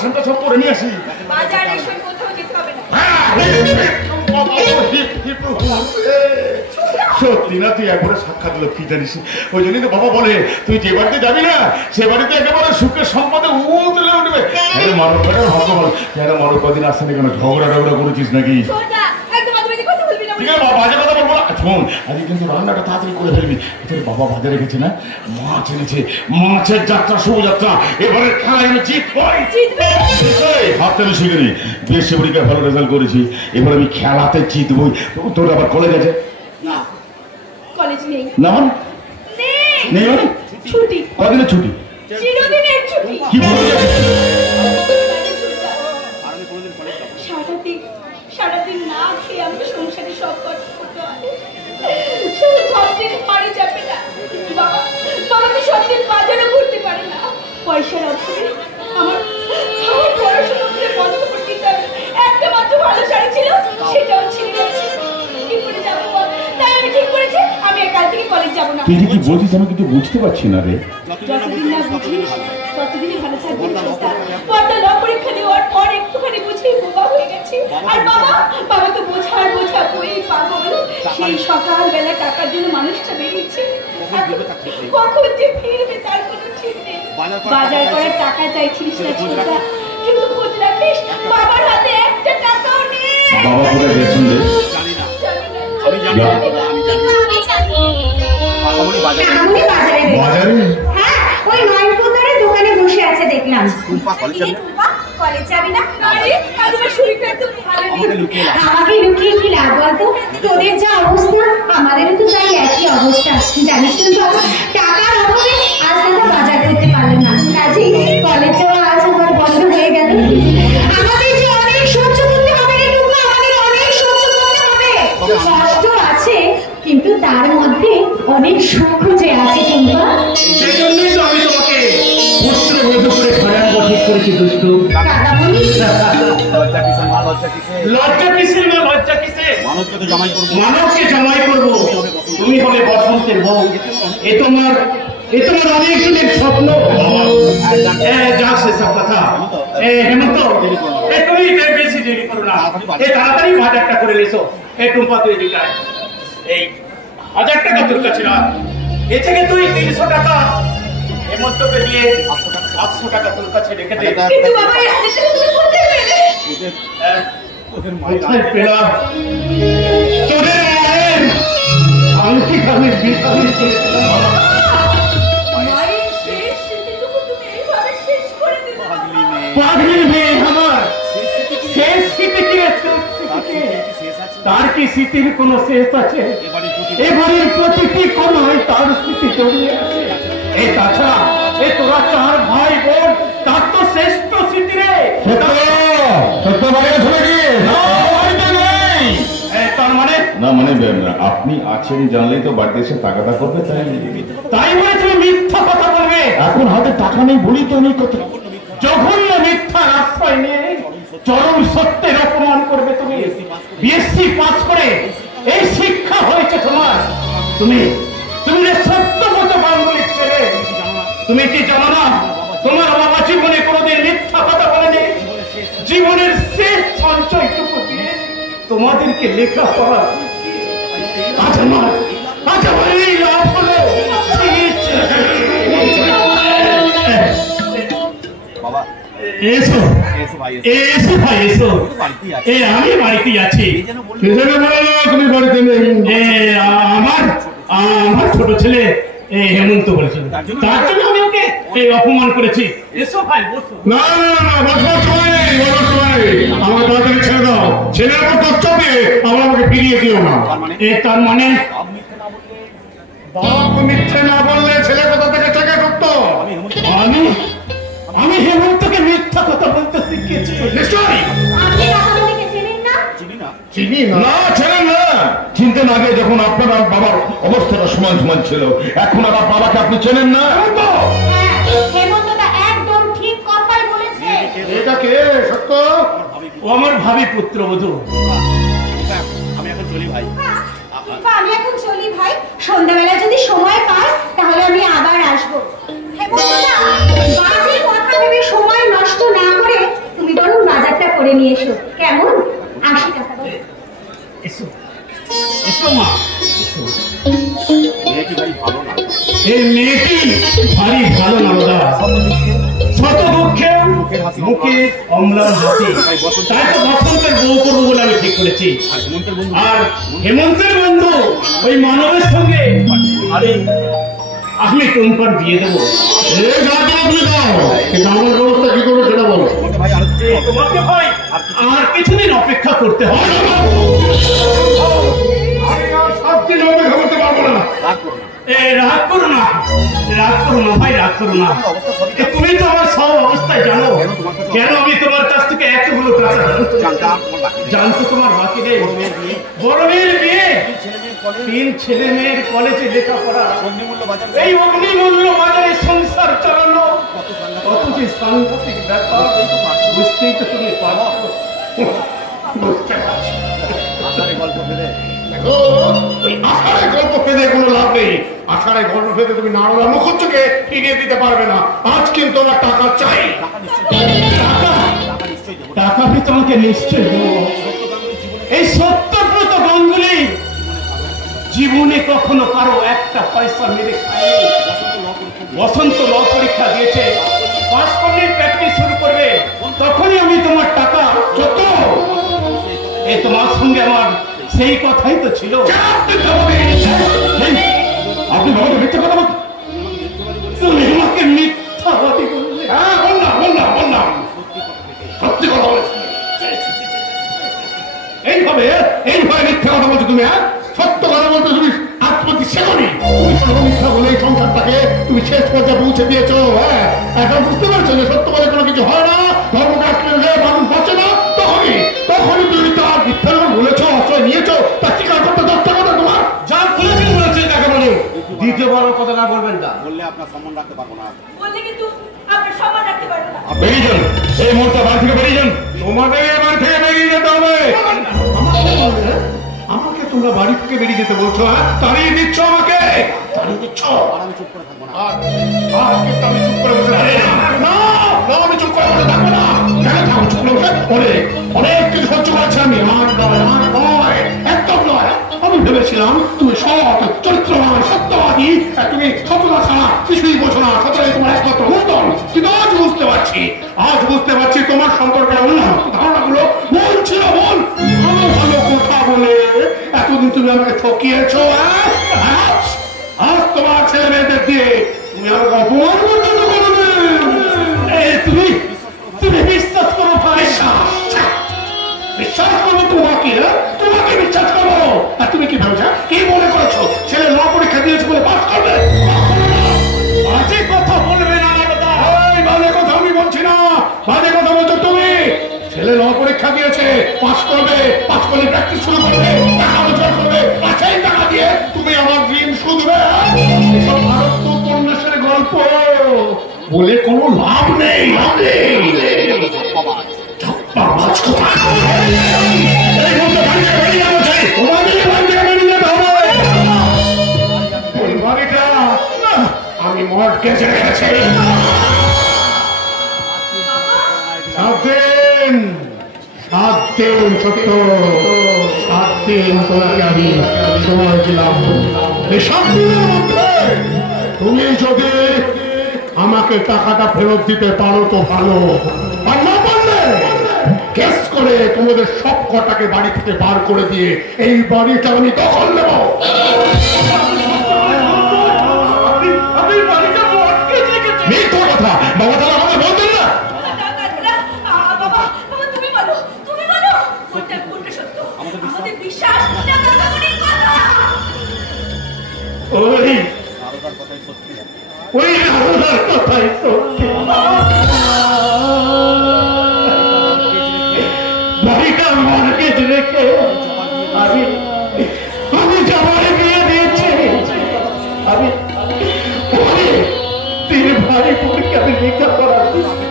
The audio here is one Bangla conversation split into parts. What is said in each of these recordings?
বাসনটা সব করে নিয়ে আসি। বাজারে সব কোথাও যেতে হবে না। সত্যি না, তুই একবারে সাক্ষাৎ লক্ষ্মী জানিস। ওই জন্যই তো বাবা বলে তুই যে বাড়িতে যাবি না সে বাড়িতে একেবারে সুখের সম্পদে তুলে উঠবে। মানব ভাগ্য বল, মানব কদিন আসছে না কেন? ঝগড়া টগড়া করেছিস নাকি? বাজে কথা বলবো না। শোন, আজকে কিন্তু রান্নাটা তাড়াতাড়ি করে ফেলবি। তোর বাবা বাজারে গেছে না, মাছ এনেছে, মাছের যাত্রা শুভযাত্রা। এবারে খেলায় আমি ভাবতে আমি শিখিনি। দেশে পরীক্ষায় ভালো রেজাল্ট করেছি, এবার আমি খেলাতে জিতবই। তোর আবার কলেজ আছে না? কলেজ নেই। না মানে নেই মানে ছুটি। কদিনের ছুটি? চিরদিনের ছুটি। কি বলছিস? সারাদিন না খেয়ে আমি সংসারে সব করতে হয়। সবদিন বাড়ি যাবে না বাবা, বাবাকে সবদিন বাজারে ঘুরতে পারে না। পয়সার অভাবে আমার পড়াশোনা করে বন্ধ করে দিতে হবে। একটা মাত্র ভালো শাড়ি ছিল, সেটাও ছিঁড়ে গেছে। কি করে যাবো বল? তাই আমি ঠিক করেছি আমি কাল থেকে কলেজ যাবো না। তুই কি বলছিস আমি কিন্তু বুঝতে পারছি না রে। যতদিন না বুঝিস ততদিনই ভালো থাকবি। পর্দা ল পরীক্ষা দেওয়ার পর একটুখানি বুঝেই বোকা হয়ে গেছে। আর বাবা তো বোঝা বই পাগল। সেই সকালবেলা টাকার জন্য মানুষটা বেরিয়েছে, কখন যে ফিরবে তার কোনো ঠিক নেই। বাজার করার টাকা চাইছিলিস না ছোটটা, কিন্তু খোঁজ রাখিস বাবার হাতে একটা টাকাও নেই। বাবা কোথায় গেছেন রে? আমি জানি বাজারে? হ্যাঁ, ওই নয়নপুরের দোকানে বসে আছে দেখলাম। কলেজ যাবি না? আরে আমার শরীরটা একটু ভালো নেই। আমাকে লুকিয়ে কি লাভ বলতো? তোদের যা অবস্থা আমাদেরও তো তাই একই অবস্থা। জানিস তো টাকার অভাবে আজ আমরা বাজার করতে পারলাম না, কাজেই কলেজ যাওয়া আজ আমার বন্ধ হয়ে গেল। আমাদের যে অনেক সহ্য করতে হবে রে টুকু, আমাদের অনেক সহ্য করতে হবে। কষ্ট আছে কিন্তু তার মধ্যে অনেক সুখ যে আছে টুম্পা। সেজন্যই তো আমি তোমাকে পুত্র বধূ করে ঘরে ঠিক করেছি দুষ্টু। লজ্জা কিসের না, লজ্জা কিসের? মানবকে জামাই করবো, তুমি হবে বসন্তের বউ। এ তোমার অনেক দিনের স্বপ্ন। যাক সেসব কথা। হেমন্ত, তুমি বেশি দেরি করো না, তাড়াতাড়ি বাজারটা করে এসো। টুম্পা তুই এদিকে এই 1000 টাকা তোর কাছে না, এ থেকে তুই 300 টাকা হেমন্তকে দিয়ে 700 টাকা তোর কাছে রেখে দে। কিন্তু বাবা এই 1000 টাকা তুমি কোথায় পেলে? তোদের মাথায় পেলাম তোদের মায়ের আংটি আমি বিকারি করেছিলাম। মায়ের শেষ স্মৃতিটুকু তুমি এইভাবে শেষ করে দিলে। পাগলি মেয়ে আমার, শেষ স্মৃতি কি? তার কি স্মৃতির কোনো শেষ আছে? এবারের প্রতিটি কোনায় তার স্মৃতি জড়িয়ে আছে। এই তাছাড়া তোরা 4 ভাই বোন, তার তো শ্রেষ্ঠ স্মৃতি রে। তার মানে না মানে আপনি আছেন জানলেই তো বাড়িতে এসে টাকাটা করবে, তাই বলে তুমি মিথ্যা কথা বলবে? এখন হাতে টাকা নেই বলি তো আমি কথা। জঘন্য মিথ্যার আশ্রয় নিয়ে চরম সত্যের অপমান করবে তুমি। বিএসসি পাস করে এই শিক্ষা হয়েছে তোমার। তুমি যে সত্যবত বাঙালির ছেলে, তুমি কি জানো না তোমার বাবা জীবনে কোনোদিন মিথ্যা কথা বলেনি? জীবনের শেষ সঞ্চয়টুকু দিয়ে তোমাদেরকে লেখাপড়া এই লাভ হলো। এসো এসো ভাই এসো, আমি বাড়িতেই আছি। তুমি বাড়িতে নেই? আমার ছোট ছেলে হেমন্ত বলেছিল, তার জন্য আমি ওকে অপমান করেছি। এসো ভাই বসো। না বসবার সময় নেই, বলার সময় নেই। আমার তাড়াতাড়ি ছেড়ে দাও। ছেলের উপর তথ্য পেয়ে আমাকে ফিরিয়ে দিও না। তার মানে বাপ মিথ্যে না বললে ছেলে কোথা থেকে টাকা করতো? আমি হেমন্তকে মিথ্যা কথা বলতে শিখিয়েছি। নিশ্চয়ই চিনি না, ছেলে না। চিনতেন আগে যখন আপনার বাবার অবস্থাটা সমান সমান ছিল। এখন আর বাবাকে আপনি চেনেন না? একদম ঠিক কথাই বলেছে। এটা কে? সত্য? ও আমার ভাবি পুত্রবধূ। আমি এখন চলি ভাই, সন্ধ্যাবেলা যদি সময় পাই তাহলে আমি আবার আসবো। বাজে কথা ভেবে সময় নষ্ট না করে এসো মা। মেয়েটি ভারী ভালো না, এই মেয়েটি ভারী ভালো না দাদা, শত দুঃখে মুখে অম্লান হাসি। তাই তো বসন্তের বউ করবো বলে আমি ঠিক করেছি। আর হেমন্তের বন্ধু আর হেমন্তের বন্ধু ওই মানবের সঙ্গে আমি টুম্পার দিয়ে দেবো। আমার ব্যবস্থা কি করবো সেটা বলো। ভাই আর তোমাকে ভাই আর কিছুদিন অপেক্ষা করতে হবে। আমি আর 7 দিন অপেক্ষা করতে পারবো না। রাগ করো না, রাগ করো না, রাগ করো না ভাই, রাগ করো না। অবস্থা সবই তুমি তো আমার সব অবস্থায় জানো কেন আমি তোমার কাছ থেকে এতগুলো টাকা জানতাম তোমার বাকি নেই। জানতো তোমার বাকি নেই। বড় মেয়ের বিয়ে, বড় মেয়ের বিয়ে, ছেলে মেয়ের কলেজ, 3 ছেলে মেয়ের কলেজে লেখাপড়া, অগ্নিমূল্য বাজার, এই অগ্নিমূল্য বাজারে সংসার চালানো কত সাংঘাতিক কত যে সাংঘাতিক ব্যাপার, বুঝতেই তো তুমি পারছো। বুঝতে পারছি। আষাঢ়ে গল্প ফেলে দেখো, ওই আষাঢ়ে গল্প ফেলে কোনো লাভ নেই। আষাঢ়ে গল্প ফেলে তুমি নারদা মুখোচ্চকে ফিরিয়ে দিতে পারবে না। আজ কিন্তু আমার টাকা চাই। টাকা নিশ্চয়ই টাকা টাকা নিশ্চয়ই দেবো। টাকা আমি তোমাকে নিশ্চয় দেবো। সত্যকামের জীবনে এই সত্যব্রত গাঙ্গুলি জীবনে কখনো কারো একটা পয়সা মেরে খায়নি। বসন্ত ল পরীক্ষা দিয়েছে, পাস করলে প্র্যাকটিস শুরু করবে, তখনই আমি তোমার টাকা সত্য। এই তোমার সঙ্গে আমার সেই কথাই তো ছিল। আপনি বাবাকে মিথ্যে কথা বলছেন। তুমি আমাকে মিথ্যাবাদী বললে। হ্যাঁ, বললাম সত্যি কথা বলেছি। এইভাবে মিথ্যে কথা বলছো তুমি। হ্যাঁ, সত্য কথা বলতে তুমি আত্মতি শেখনি। তুমি কোনো মিথ্যা বলে এই সংসারটাকে তুমি শেষ পর্যায়ে পৌঁছে দিয়েছো। হ্যাঁ, এখন বুঝতে পারছো যে সত্য বলে কোনো কিছু হয় না, ধর্মকে আটকে দিলে মানুষ বাঁচে না। তখনই তুমি তার মিথ্যা বলেছো, আশ্রয় নিয়েছো, তার স্বীকার করতে চেষ্টা করো। তোমার যা বলেছি তাকে বলো, দ্বিতীয়বার কথা না বলবেন না। বললে আপনার সম্মান রাখতে পারবো না। বললে কিন্তু আপনার সম্মান রাখতে পারবো না। বেরিয়ে যান, এই মুহূর্তে বাড়ি থেকে বেরিয়ে যান। তোমাদের বাড়ি থেকে বেরিয়ে যেতে হবে। আমাকে তোমরা বাড়ি থেকে বেরিয়ে যেতে বলছো? হ্যাঁ, তাড়িয়ে দিচ্ছ আমাকে, তাড়িয়ে দিচ্ছ। আর আমি চুপ করে থাকবো না। আর কিন্তু আমি চুপ করে বসে থাকবো না। না, আমি চুপ করে বসে থাকবো না। কেন থাকবো চুপ করে বসে? অনেক কিছু সহ্য করেছি আমি। আর নয়, একদম নয়। আমি ভেবেছিলাম তুমি সৎ, চরিত্রবান, সত্যবাদী, তুমি সততা ছাড়া কিছুই বোঝো না। সততাই তোমার একমাত্র মূলধন। কিন্তু আজ বুঝতে পারছি তোমার সম্পর্কে অন্যসব ধারণাগুলো ভুল ছিল। ভুল ভালো কথা বলে এতদিন তুমি আমাকে ঠকিয়েছো। আজ তোমার ছেলে মেয়েদের দিয়ে তুমি আমাকে অপমান পর্যন্ত করবে। তুমি বিশ্বাস করো ভাই? বিশ্বাস করবো তোমাকে? তোমাকে বিশ্বাস করবো? আর তুমি কি ভাবছো? কি মনে করছো ছেলে ল পরীক্ষা দিয়েছে বলে পাস করবে? বাজে কথা বলবে না দাদা। এই বাজে কথা আমি বলছি না, বাজে কথা বলছো তুমি। ছেলে ল পরীক্ষা দিয়েছে, পাস করলে প্র্যাকটিস শুরু করবে, টাকা রোজগার করবে, আর সেই টাকা দিয়ে তুমি আমার ড্রিম শুধবে। এসব ভারত উপন্যাসের গল্প বলে কোনো লাভ নেই। মাছ কোথায়? এই মুহূর্তে বাড়ি থেকে বেরিয়ে যাবো চাই। তোমাদের বাড়ি থেকে বেরিয়ে যেতে হবে। ওই বাড়িটা আমি মর্টগেজে রেখেছি। 7 দিন সত্য, 7 দিন তোমাকে আমি সময় দিলাম। এই 7 দিনের মধ্যে তুমি যদি আমাকে টাকাটা ফেরত দিতে পারো তো ভালো, আর না পারলে কেস করে তোমাদের সব কটাকে বাড়ি থেকে বার করে দিয়ে এই বাড়িটা আমি দখল নেব। মিথ্যা কথা বাবা, তাহলে আমাকে বলতেন না। বাবা, তুমি বলো কোনটা সত্য? আমাদের বিশ্বাস কথা। ওই নারদার কথাই সত্যি। নারদার কথাই সত্যি। বাড়িটা মর্টগেজ রেখে আমি জামাই বিয়ে দিয়েছি। আমি 3 ভাই বোনকে আমি লেখাপড়া দিয়েছি।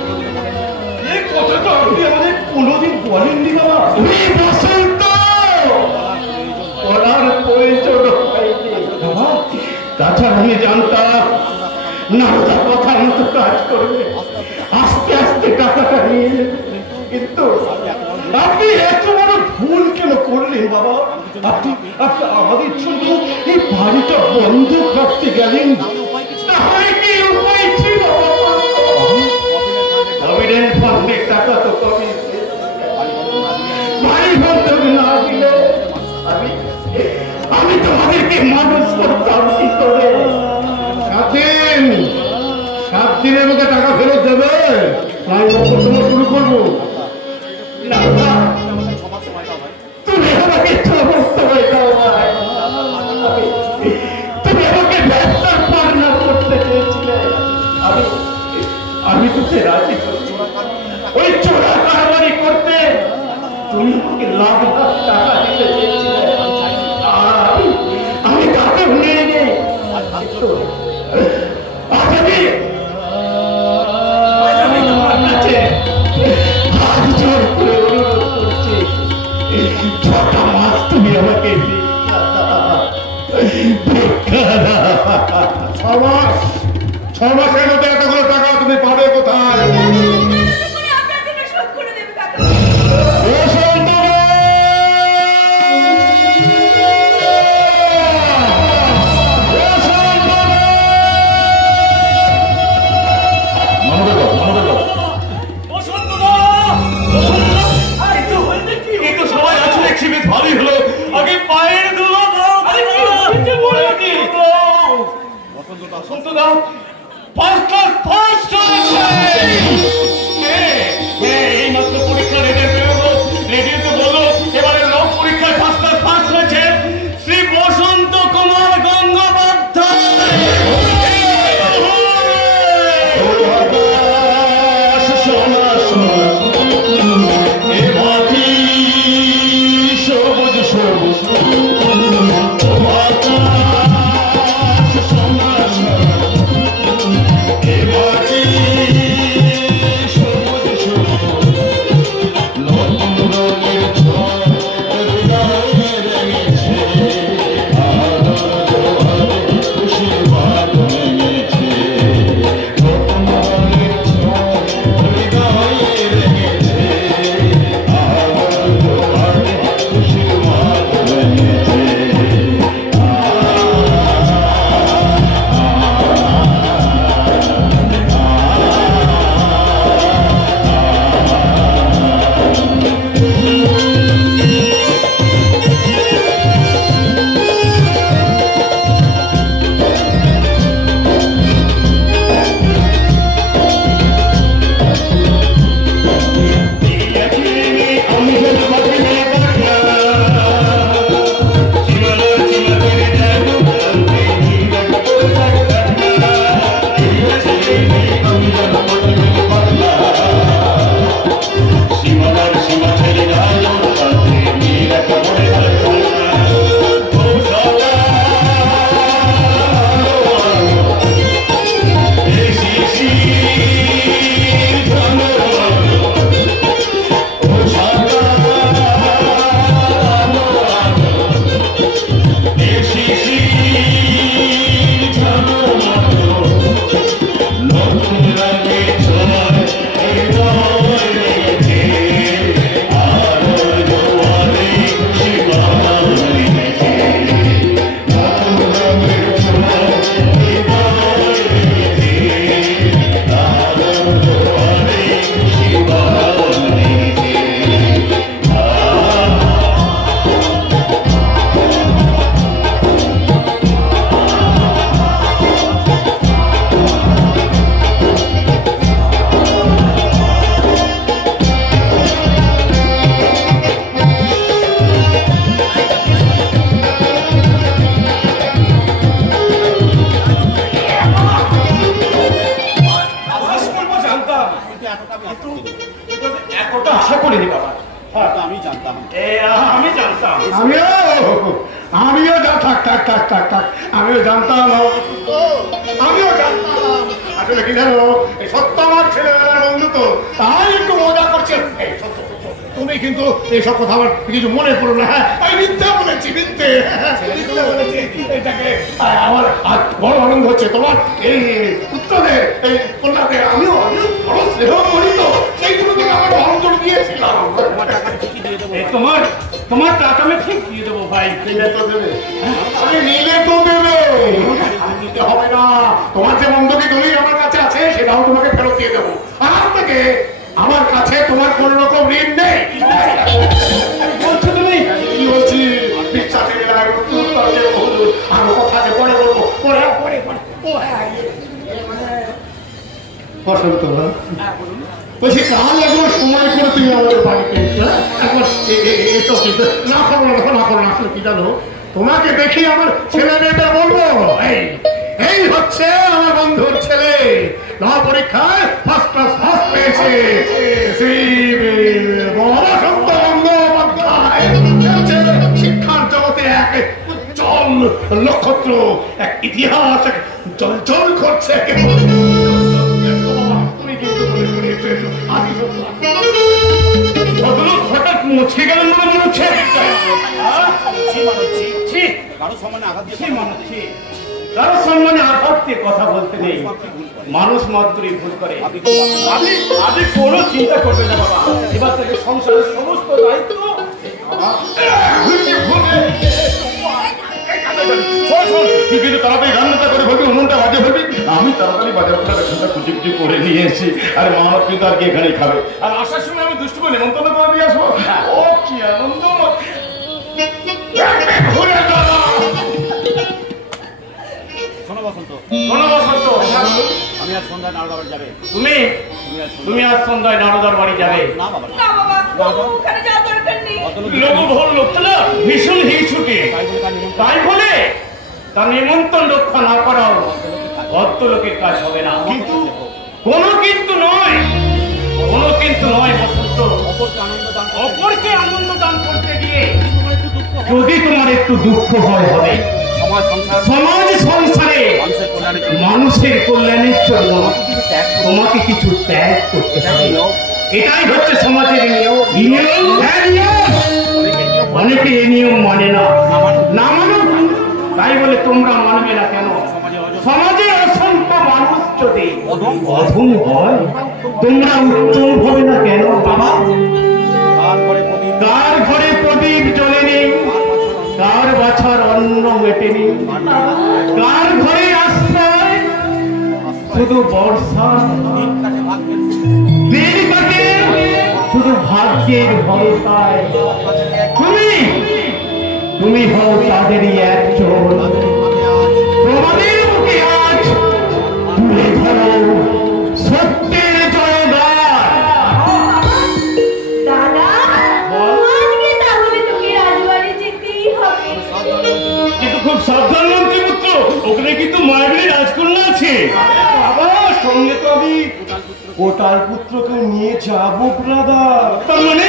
এই কথাটা আপনি আমাদের কোনোদিন বলেননি বাবা। বসন্ত বলার প্রয়োজন হয়নি বাবা। তাছাড়া আমি জানতাম নারদা কথা মতো কাজ করবে, আস্তে আস্তে টাকাটা নিয়ে নেবে। কিন্তু আপনি এত বড় ভুল কেন করলেন বাবা? আপনি আপনি আমাদের জন্য এই বাড়িটা বন্ধ রাখতে গেলেন। তাহলে কি উপায় ছিল? প্রভিডেন্ট ফান্ডের টাকা তো কমই, বাড়ি বন্ধক না দিলে আমি তোমাদেরকে মানুষ করতাম কি করে? 7 দিনের মধ্যে টাকা ফেরত দেবে, তাই মোকদ্দমা শুরু করবো। তুমি আমাকে সময় দাও ভাই, তুমি আমাকে ব্যবসার পার্টনার করতে চেয়েছিলে, আমি তোকে রাজি করছি। ওই চোরা কারবারি করতে তুমি আমাকে লাখ লাখ টাকা দিতে চেয়েছিলে, আমি তাকে নিয়ে নেই। আমি তোমার কাছে হাত জোর করে অনুরোধ করছি, 6টা মাস তুমি আমাকে 6 মাসের মধ্যে এতগুলো টাকা তুমি পাবে কোথায়? ভালোই হলো, আগে পায়ের ধুলো দাও। বসন্ত দাও, ফার্স্ট ক্লাস ফার্স্ট হয়েছে। এই মাত্র পরীক্ষা রেডিওতে বললো এবারে লোক পরীক্ষায় ফার্স্ট ক্লাস ফার্স্ট হয়েছে শ্রী বসন্ত কুমার গঙ্গোপাধ্যায়। আমিও জানতাম আসলে কি জানো, এই সত্য আমার ছেলেবেলার বন্ধু তো, তাই একটু মজা করছে। তুমি কিন্তু এইসব কথা আমার কিছু মনে করো না। আমি মিথ্যা বলেছি, মিথ্যে বলেছি। এটাকে আমার বড় আনন্দ হচ্ছে তোমার এই পুত্রদের, এই কন্যাদের। আমিও বড় স্নেহ করি তো, সেই জন্য আমার আনন্দ দিয়েছিলাম। তোমার টাকা আমি ঠিক দিয়ে দেবো ভাই। নিলে তো দেবে, নিলে তো দেবে, নিতে হবে না। তোমার যে বন্ধকি দলিল আমার কাছে আছে সেটাও তোমাকে ফেরত দিয়ে দেবো। আজ থেকে আমার কাছে তোমার কোন রকম ঋণ নেই। বলছো তুমি? কি বলছি, বিশ্বাসে আরো কথা যে পরে বলবো, পরে পরে বসন্ত বলছি কাল একবার সময় করে তুমি আমাদের বাড়িতে একবার এসো। কিন্তু না করো না করো না, আসলে কি জানো, তোমাকে দেখি আমার ছেলে মেয়েটা বলবো এই হচ্ছে আমার বন্ধুর ছেলে, না পরীক্ষায় ফার্স্ট ক্লাস ফার্স্ট পেয়েছে, বসন্ত গঙ্গোপাধ্যায় শিক্ষার জগতে এক উজ্জ্বল নক্ষত্র, এক ইতিহাস চল করছে। হঠাৎ মুছে গেল মনে হচ্ছে, কারো সম্মানে আঘাত দিয়ে কারো সম্মানে আঘাত দিয়ে কথা বলতে নেই। মানুষ মাত্রই ভুল করে। আপনি কোনো চিন্তা করবেন না বাবা, এবার থেকে সংসারের সমস্ত দায়িত্ব কিন্তু তাড়াতাড়ি রান্নাটা করে ফেলবি, উনুনটা বাজে ফেলবি। আমি তাড়াতাড়ি বাজার পেছনটা কুচি কুচি করে নিয়ে এসেছি। আর মা কিন্তু আর কি এখানেই খাবে। আর আসার সময় আমি দুষ্টু করে নেমন্তন্ন করে দিয়ে আসবো। ও কি আনন্দ! শোনো বসন্ত, আমি আজ সন্ধ্যায় নারদার বাড়ি যাবে। তুমি আজ সন্ধ্যায় নারদার বাড়ি যাবে? না বাবা, না বাবা, ওখানে যাওয়ার দরকার নেই। লোক লোকটা না ভীষণ হিংসুটে, তাই বলে তার নিমন্ত্রণ রক্ষা না করাও ভদ্রলোকের কাজ হবে না। কিন্তু কোনো কিন্তু নয়, কোনো কিন্তু নয় বসন্ত। অপরকে আনন্দ দান করতে গিয়ে যদি তোমার একটু দুঃখ হয় হবে, সমাজ সংসারে মানুষের কল্যাণের জন্য তোমাকে কিছু ত্যাগ করতে হবে। এটাই হচ্ছে সমাজের নিয়ম। অনেকে এই নিয়ম মানে না, মানুক। তাই বলে তোমরা মানবে না কেন? সমাজে অসংখ্য মানুষ যদি অধম হয়, তোমরা উত্তম হবে না কেন বাবা? কার ঘরে প্রদীপ জ্বলেনি, কার বাছার অন্ন মেটেনি, কার ঘরে আশ্রয় শুধু বর্ষা, দিন কাটে শুধু ভাগ্যের ভরসায়। তুমি হও তাদেরই একজন। তোমাদের মুখে আজ তুলে ধরো সত্যের জয়গান। দাদা, আজকে তাহলে তোকে রাজবাড়ি যেতেই হবে। কিন্তু খুব সাবধান মন্ত্রীপুত্র, ওখানে কিন্তু মায়াবী রাজকন্যা আছে। বাবা, সঙ্গে তো আমি কোটাল পুত্রকে নিয়ে যাবো ব্রাদার। তার মানে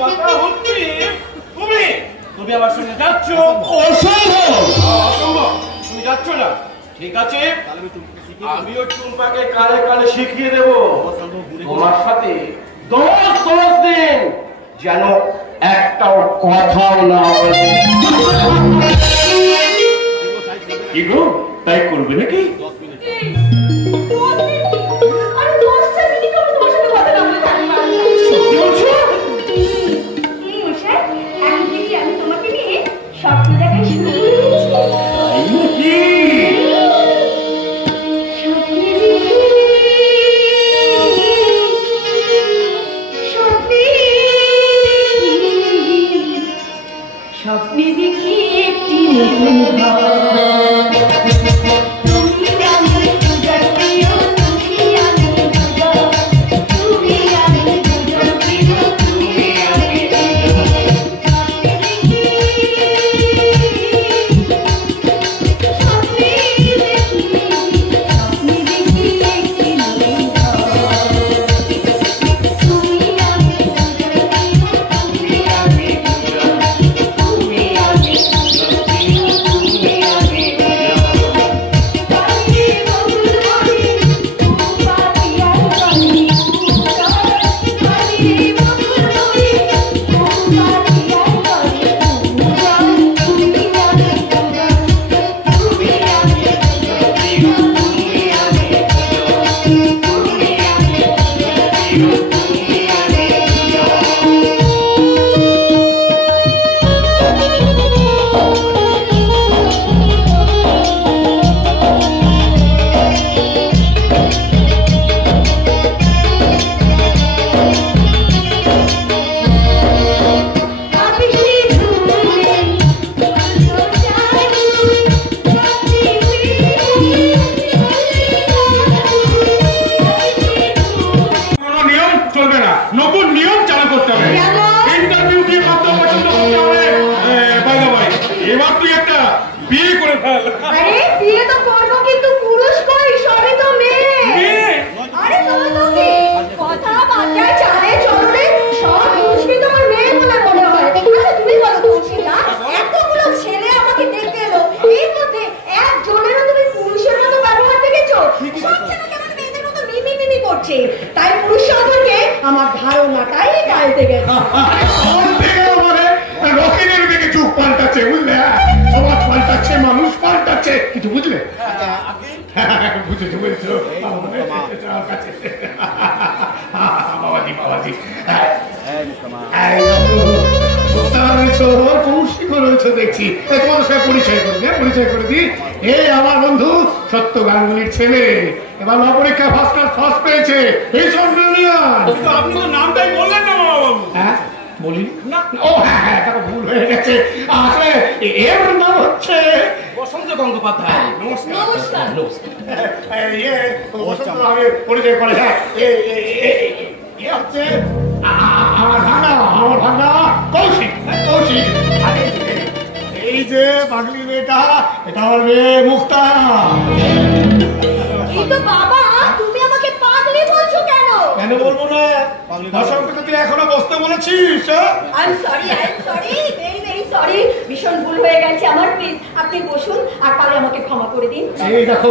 কথা হচ্ছে তুমি আমার সঙ্গে যাচ্ছ? অসম্ভব, তুমি যাচ্ছ না। ঠিক আছে, আমিও টুম্পাকে কালে কালে শিখিয়ে দেব। তোমার সাথে 10 দিন যেন একটাও কথাও না বলে। কি গো, তাই করবে নাকি? আরে 10টা মিনিট আমি তোমার সাথে কথা না বলে থাকতে পারবো না। সত্যি বলছো? মশাই, এখন থেকে আমি তোমাকে নিয়ে স্বপ্ন দেখাই শুরু করে দিয়েছি। তাই নাকি? স্বপ্নে দেখি একটি নতুন ঘর। তুমি আমি দুজন প্রিয়, তুমি আমি দুজন, তুমি আমি দুজন প্রিয়, তুমি আমি দুজন। স্বপ্নে দেখি, স্বপ্নে দেখি, স্বপ্নে দেখি একটি নতুন ঘর। তুমি আমি দুজন প্রিয়, তুমি আমি দুজন, তুমি আমি দুজন প্রিয়, তুমি আমি দুজন। বিয়ে করে ফেল। আরে বিয়ে তো করবো, কিন্তু পুরুষ কই? সবই তো মেয়ে। আরে তুমি তো কি কথা বার্তায় চালে চললে সব পুরুষই তোমার মেয়ে বলে মনে হয়। আচ্ছা তুমি বলো তুলসীদা, এতগুলো ছেলে আমাকে দেখতে এলো, এর মধ্যে একজনেরও তুমি পুরুষের মতো ব্যবহার দেখেছো? সব ছেলে কেমন মেয়েদের মতো মিমি মিমি করছে, তাই পুরুষ সম্পর্কে আমার ধারণাটাই পাল্টে গেছে। রকেটের দিকে চোখ পাল্টাচ্ছে, বুঝলে? সমাজ পাল্টাচ্ছে, মানুষ পাল্টাচ্ছে, কিছু বুঝলে? বুঝেছো বুঝেছো বাবাজি বাবাজি দেখছি তোমার সাথে পরিচয় করে দিই, পরিচয় করে দিই। এই আমার বন্ধু সত্য গাঙ্গুলির ছেলে, এবার পরীক্ষা ফার্স্ট ক্লাস ফার্স্ট পেয়েছে। এই সব আপনি তো নামটাই বললেন না বাবু। হ্যাঁ বলি না, ও হ্যাঁ হ্যাঁ তার ভুল হয়ে গেছে। আসলে এর নাম হচ্ছে বসন্ত গঙ্গোপাধ্যায়। নমস্কার। বসন্ত আমি পরিচয় করে। হ্যাঁ এ হচ্ছে আমার ভাঙা কৌশিক। কৌশিক এই যে পাগলি মেয়েটা, এটা আমার মেয়ে মুক্তা। এই তো বাবা, তুমি আমাকে পাগলি বলছো কেন? কেন বলবো না, দর্শককে তো তুই এখনো বসতে বলেছিস। I'm sorry, very sorry, ভীষণ ভুল হয়ে গেছে আমার। প্লিজ আপনি বসুন আর তাহলে আমাকে ক্ষমা করে দিন। এই দেখো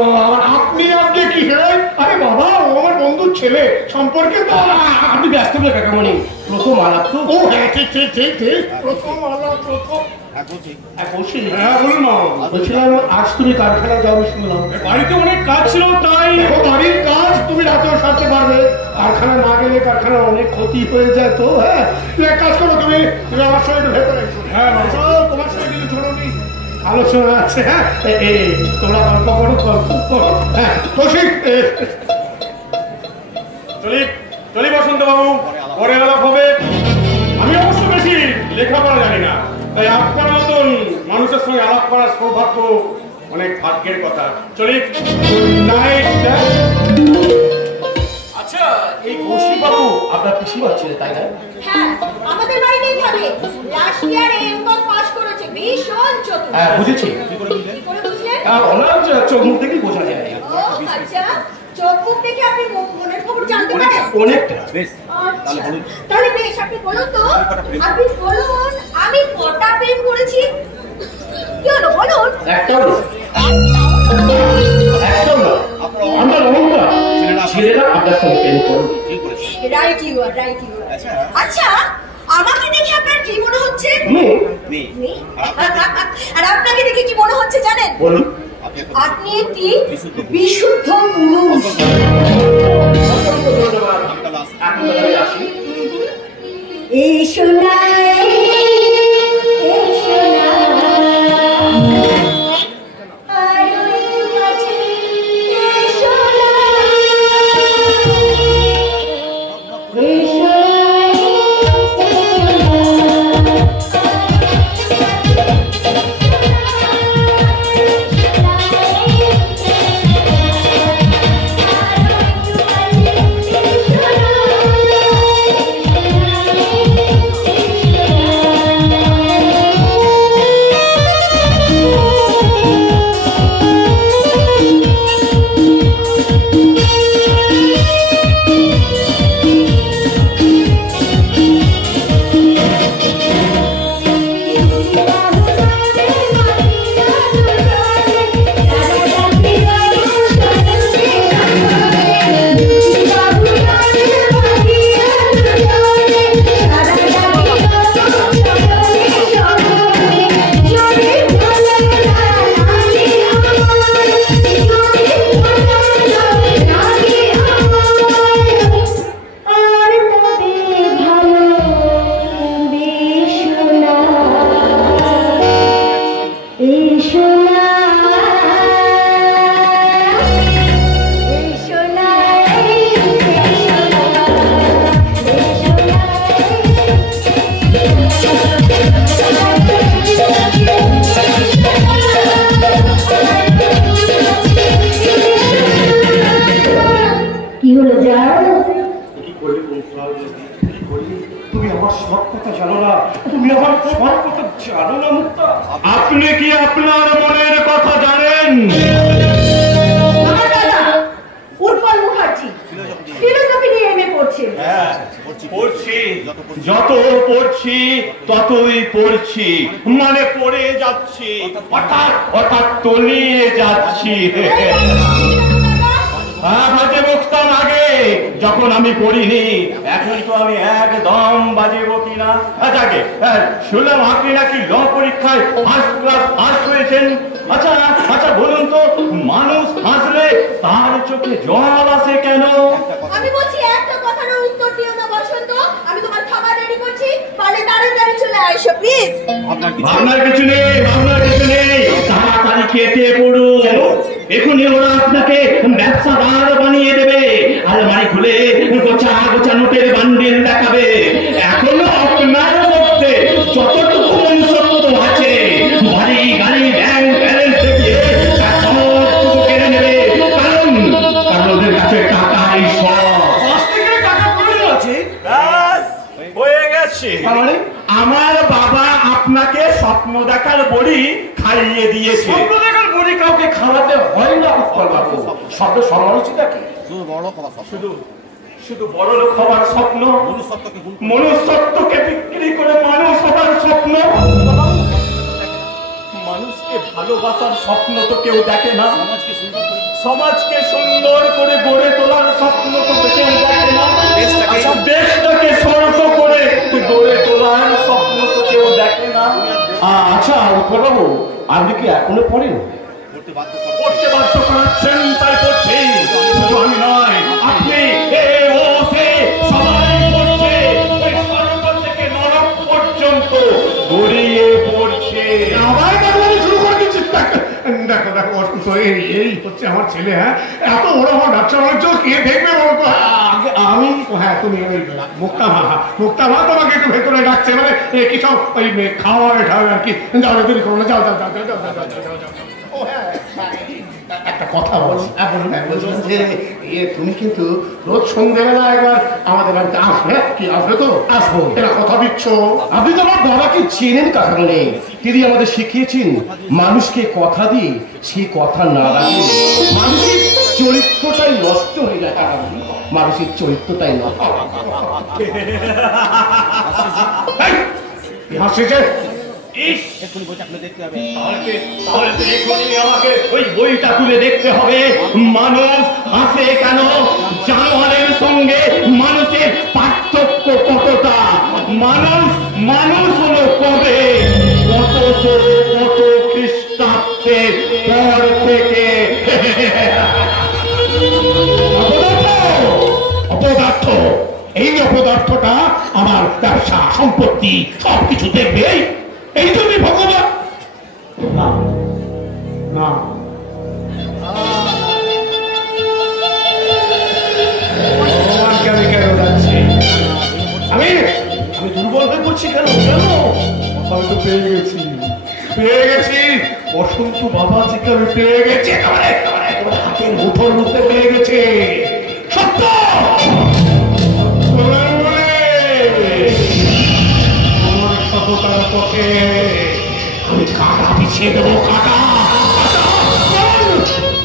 আপনি কি হয়? আরে বাবা ও আমার বন্ধুর ছেলে, সম্পর্কে তো আপনি ব্যস্ত হলে কাকামণি, প্রথম আলাপ তো। ও হ্যাঁ ঠিক ঠিক ঠিক ঠিক প্রথম আলাপ প্রথম। হ্যাঁ বলুন না। বলছিলাম আজ তুমি কারখানায় যাও শুনলাম। বাড়িতে অনেক কাজ ছিল তাই। দেখো বাড়ির কাজ তুমি রাতেও সারতে পারবে, কারখানা না গেলে কারখানার অনেক ক্ষতি হয়ে যায় তো। হ্যাঁ তুমি এক কাজ করো, তুমি আমার সঙ্গে একটু ভেতরে এসো। হ্যাঁ তোমার সঙ্গে কিছু জরুরি আলোচনা আছে। হ্যাঁ তোমরা গল্প করো। হ্যাঁ কৌশিক চলি বসন্ত বাবু, পরে আলাপ হবে। আমি অবশ্য বেশি লেখাপড়া জানি না, তাই আপনার মতন মানুষের সঙ্গে আলাপ করার সৌভাগ্য অনেক ভাগ্যের কথা। চলি, গুড নাইট। আচ্ছা এই কৌশিক বাবু আপনার পিসিমা ছেলে তাই না? হ্যাঁ আমাদের বাড়িতেই থাকে, লাস্ট ইয়ার এমকম পাস করেছে, ভীষণ চতুর। হ্যাঁ বুঝেছি। কি করে বুঝলেন? ওনার চোখ মুখ থেকেই বোঝা যায়। ও আচ্ছা, চোখ মুখ দেখে আপনি মনের খবর জানতে পারেন? অনেকটা। বেশ, আচ্ছা, তাহলে বেশ আপনি বলুন তো, আপনি বলুন আমি কটা প্রেম করেছি? কি হলো বলুন? একটাও না। আমরা অহংকার ছেলেরা আপনার সঙ্গে প্রেম করবে। Right you are. আচ্ছা আমাকে দেখে আপনার কি মনে হচ্ছে? মেয়ে। আর আপনাকে দেখে কি মনে হচ্ছে জানেন? বলুন। আপনি একটি বিশুদ্ধ পুরুষ। এই সোনায় আপনি কি আপনার মনের বলেন। আমার দাদা উৎপল মুখার্জি ফিলোসফি নিয়ে এমএ পড়ছে। পড়ছি, যত পড়ছি ততই পড়ছি, মানে পড়ে যাচ্ছি, অর্থাৎ তলিয়ে যাচ্ছি। বাজে বকতাম আগে যখন আমি পড়িনি, এখন তো আমি একদম বাজে বকি না। আচ্ছা, শুনলাম আপনি নাকি ল পরীক্ষায় ফার্স্ট ক্লাস পাস করেছেন। আচ্ছা আচ্ছা, বলুন তো, মানুষ হাসলে তার চোখে জল আসে কেন? আমি বলছি একটা কথার উত্তর দিও না বসন্ত, আমি তোমার খাবার রেডি করছি, পালে তাড়াতাড়ি চলে আসো প্লিজ। ভাবনার কিছু নেই, ভাবনার কিছু নেই, তাড়াতাড়ি খেতে পড়ুন। এখনই ওরা আপনাকে ব্যবসাদার বানিয়ে দেবে, আলমারি খুলে গোছা গোছা নোটের বান্ডিল দেখাবে। এখনো আপনার মধ্যে যতটুকু মনুষ্যত্ব আছে, বাড়ি গাড়ি ব্যাংক ব্যালেন্স দেখিয়ে তার সবটুকু কেড়ে নেবে। কারণ ওদের কাছে টাকাই সব। টাকা প্রয়োজন আছে। হয়ে গেছে। আমার বাবা আপনাকে স্বপ্ন দেখার বড়ি খাইয়ে দিয়েছে। স্বপ্ন দেখার বড়ি কাউকে খাওয়াতে হয় না উৎপল বাবু। শব্দ সমালোচিতা কি? শুধু বড় লোক হওয়ার স্বপ্ন, মনুষ্যত্বকে বিক্রি করে মানুষ হওয়ার স্বপ্ন। মানুষকে ভালোবাসার স্বপ্ন তো কেউ দেখে না, সমাজকে সুন্দর করে গড়ে তোলার স্বপ্ন তো কেউ দেখে না, দেশটাকে স্বর্গ করে গড়ে তোলার স্বপ্ন তো কেউ দেখে না। আচ্ছা উৎপল বাবু, আপনি কি এখনো পড়েন? পড়তে বাধ্য করাচ্ছেন তাই পড়ছি। শুধু আমি নয়, আপনি সবাই পড়ছে, ওই স্বর্গ থেকে নরক পর্যন্ত গড়িয়ে পড়ছে। আবার বাংলাদেশ শুরু করে দিচ্ছি। দেখো দেখো অসুস্থ, এই হচ্ছে আমার ছেলে। হ্যাঁ, এত বড় আমার ব্যবসা বাণিজ্য কে দেখবে বলো তো? আমি, হ্যাঁ তুমি ওই মুক্তামা তোমাকে একটু ভেতরে ডাকছে, মানে কি সব ওই খাওয়াবে ঠাওয়াবে আর কি। যাও দেরি করো না, যাও যাও যাও যাও যাও যাও যাও। ও হ্যাঁ, একটা কথা বলছি, বলছিলাম যে তুমি কিন্তু রোজ সন্ধ্যেবেলা একবার আমাদের বাড়িতে আসবে। কি আসবে তো? আসবো, এরা কথা দিচ্ছ। আপনি তো আমার বাবাকে চেনেন কাকা নেই, তিনি আমাদের শিখিয়েছেন মানুষকে কথা দিয়ে সে কথা না রাখে মানুষের চরিত্রটাই নষ্ট হয়ে যায়। কাকা মানুষের চরিত্রটাই নষ্ট। হাসিছে আমাকে ওই বইটা খুলে দেখতে হবে। মানুষ হাসে কেন, জানোয়ারের সঙ্গে মানুষের পার্থক্য কতটা, মানুষ হলো কবে, কত খ্রিস্টাব্দের পর থেকে। অপদার্থ, এই অপদার্থটা আমার ব্যবসা সম্পত্তি সবকিছু দেখবে। এই জন্যই ভগবান না না ভগবানকে আমি কেন যাচ্ছি? আমি দুর্বল হয়ে পড়ছি কেন? হয়তো পেয়ে গেছি বসন্ত বাবাজিকে আমি পেয়ে গেছি, হাতের মুঠোর মধ্যে পেয়ে গেছে। সত্য সততার পথে আমি কাটা পিছিয়ে দেবো, কাটা।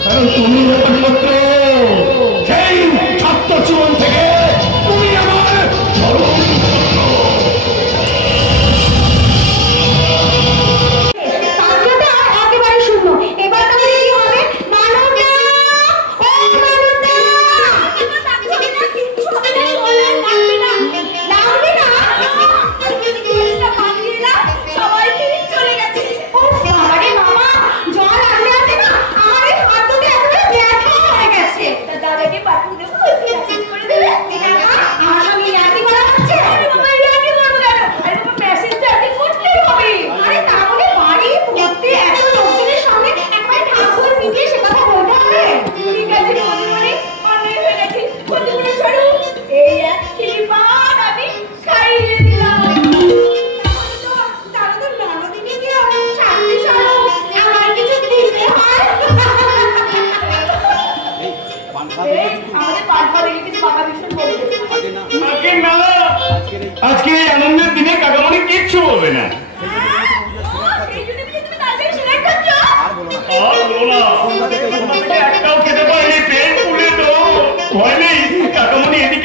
কারণ তুমি একমাত্র সেই ছাত্র জীবন থেকে তুমি আমার চরম একেবারে শূন্য। এবার তাহলে কি হবে? মানবদা, ও মানবদা, লাগবে না। সবাই চলে গেছে। ও বাবারে মামা, জল আনতে আনতে না আমার এই হাত দুটো একেবারে ব্যথা হয়ে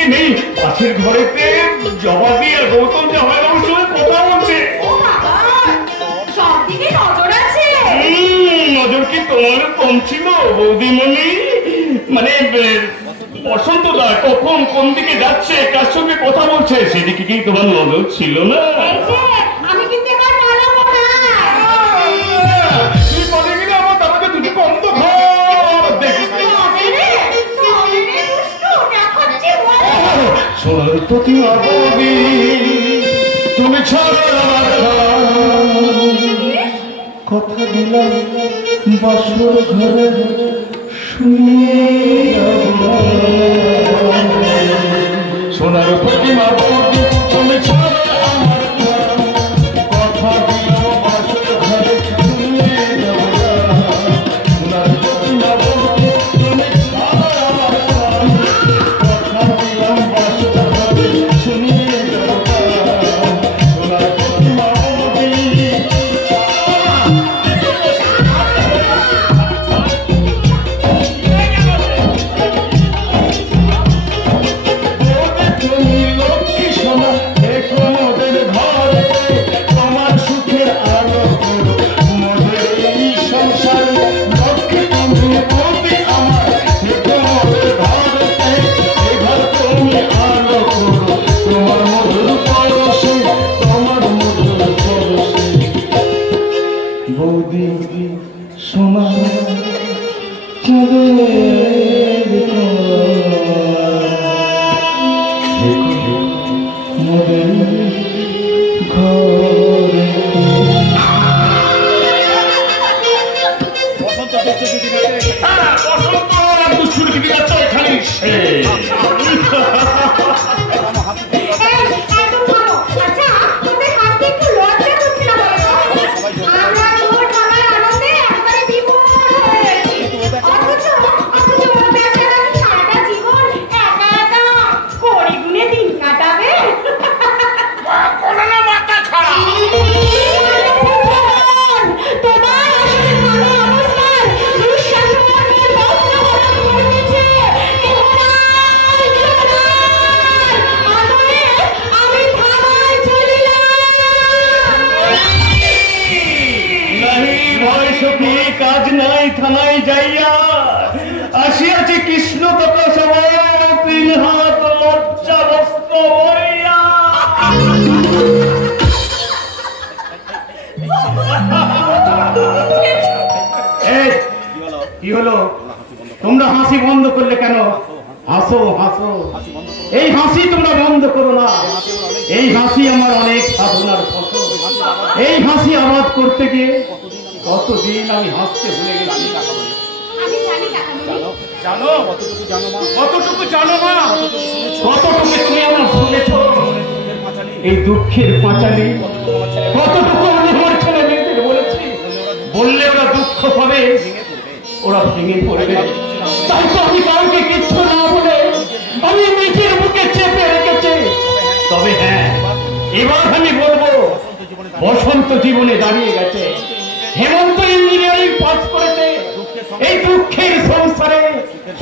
কি নেই? পাশের ঘরেতে জবাদি আর গৌতম জামাইবাবুর সঙ্গে কথা বলছে। ও বাবা, সব দিকে নজর আছে। নজর কি তোমার কম ছিল বৌদিমণি? মানে বসন্ত দা কখন কোন দিকে যাচ্ছে, কার সঙ্গে কথা বলছে, সেদিকে কি তোমার নজর ছিল না? এই যে, আমি কিন্তু এবার পালাবো না। তুমি বলে গেলে আমার দাদাকে দুটো বন্ধ ঘর দেখতে। সোনার প্রতিমা বৌদি, তুমি ছাড়া আমার কথা দিলাম বাসর ঘরে শুনিয়ে সোনার প্রতিমা বৌদি, তুমি ছাড়া আমার কথা দিলাম বাসর ঘরে শুনিয়ে সোনার প্রতিমা বৌদি, তুমি ছাড়া আমার কথা দিলাম বাসর ঘরে শুনিয়ে সোনার প্রতিমা বৌদি। বৌদি সোনা চাঁদের মোদের ঘরে। দুষ্টুর দিকে যাচ্ছ এখানে কাজ নাই থানায় যাইয়া আসিয়াছে কৃষ্ণ তথা সবাই 3 হাত লজ্জা বস্ত্র হইয়া। কি হলো? তোমরা হাসি বন্ধ করলে কেন? হাসো হাসো, এই হাসি তোমরা বন্ধ করো না। এই হাসি আমার অনেক সাধনার ফসল। এই হাসি আবাদ করতে গিয়ে কতদিন আমি হাসতে ভুলে গেছি। আমি জানি কাকামণি। জানো কতটুকু জানো মা? কতটুকু জানো মা? কতটুকু তুমি আমার শুনেছ? এই দুঃখের পাঁচালি কতটুকু আমি আমার ছেলে মেয়েদের বলেছি। বললে ওরা দুঃখ পাবে, ওরা ভেঙে পড়বে। তাই তো আমি কাউকে কিচ্ছু না বলে আমি নিজের বুকে চেপে রেখেছি। তবে হ্যাঁ, এবার আমি বলবো, বসন্ত জীবনে দাঁড়িয়ে গেছে। হেমন্ত ইঞ্জিনিয়ারিং পাস করেছে, এই দুঃখের সংসারে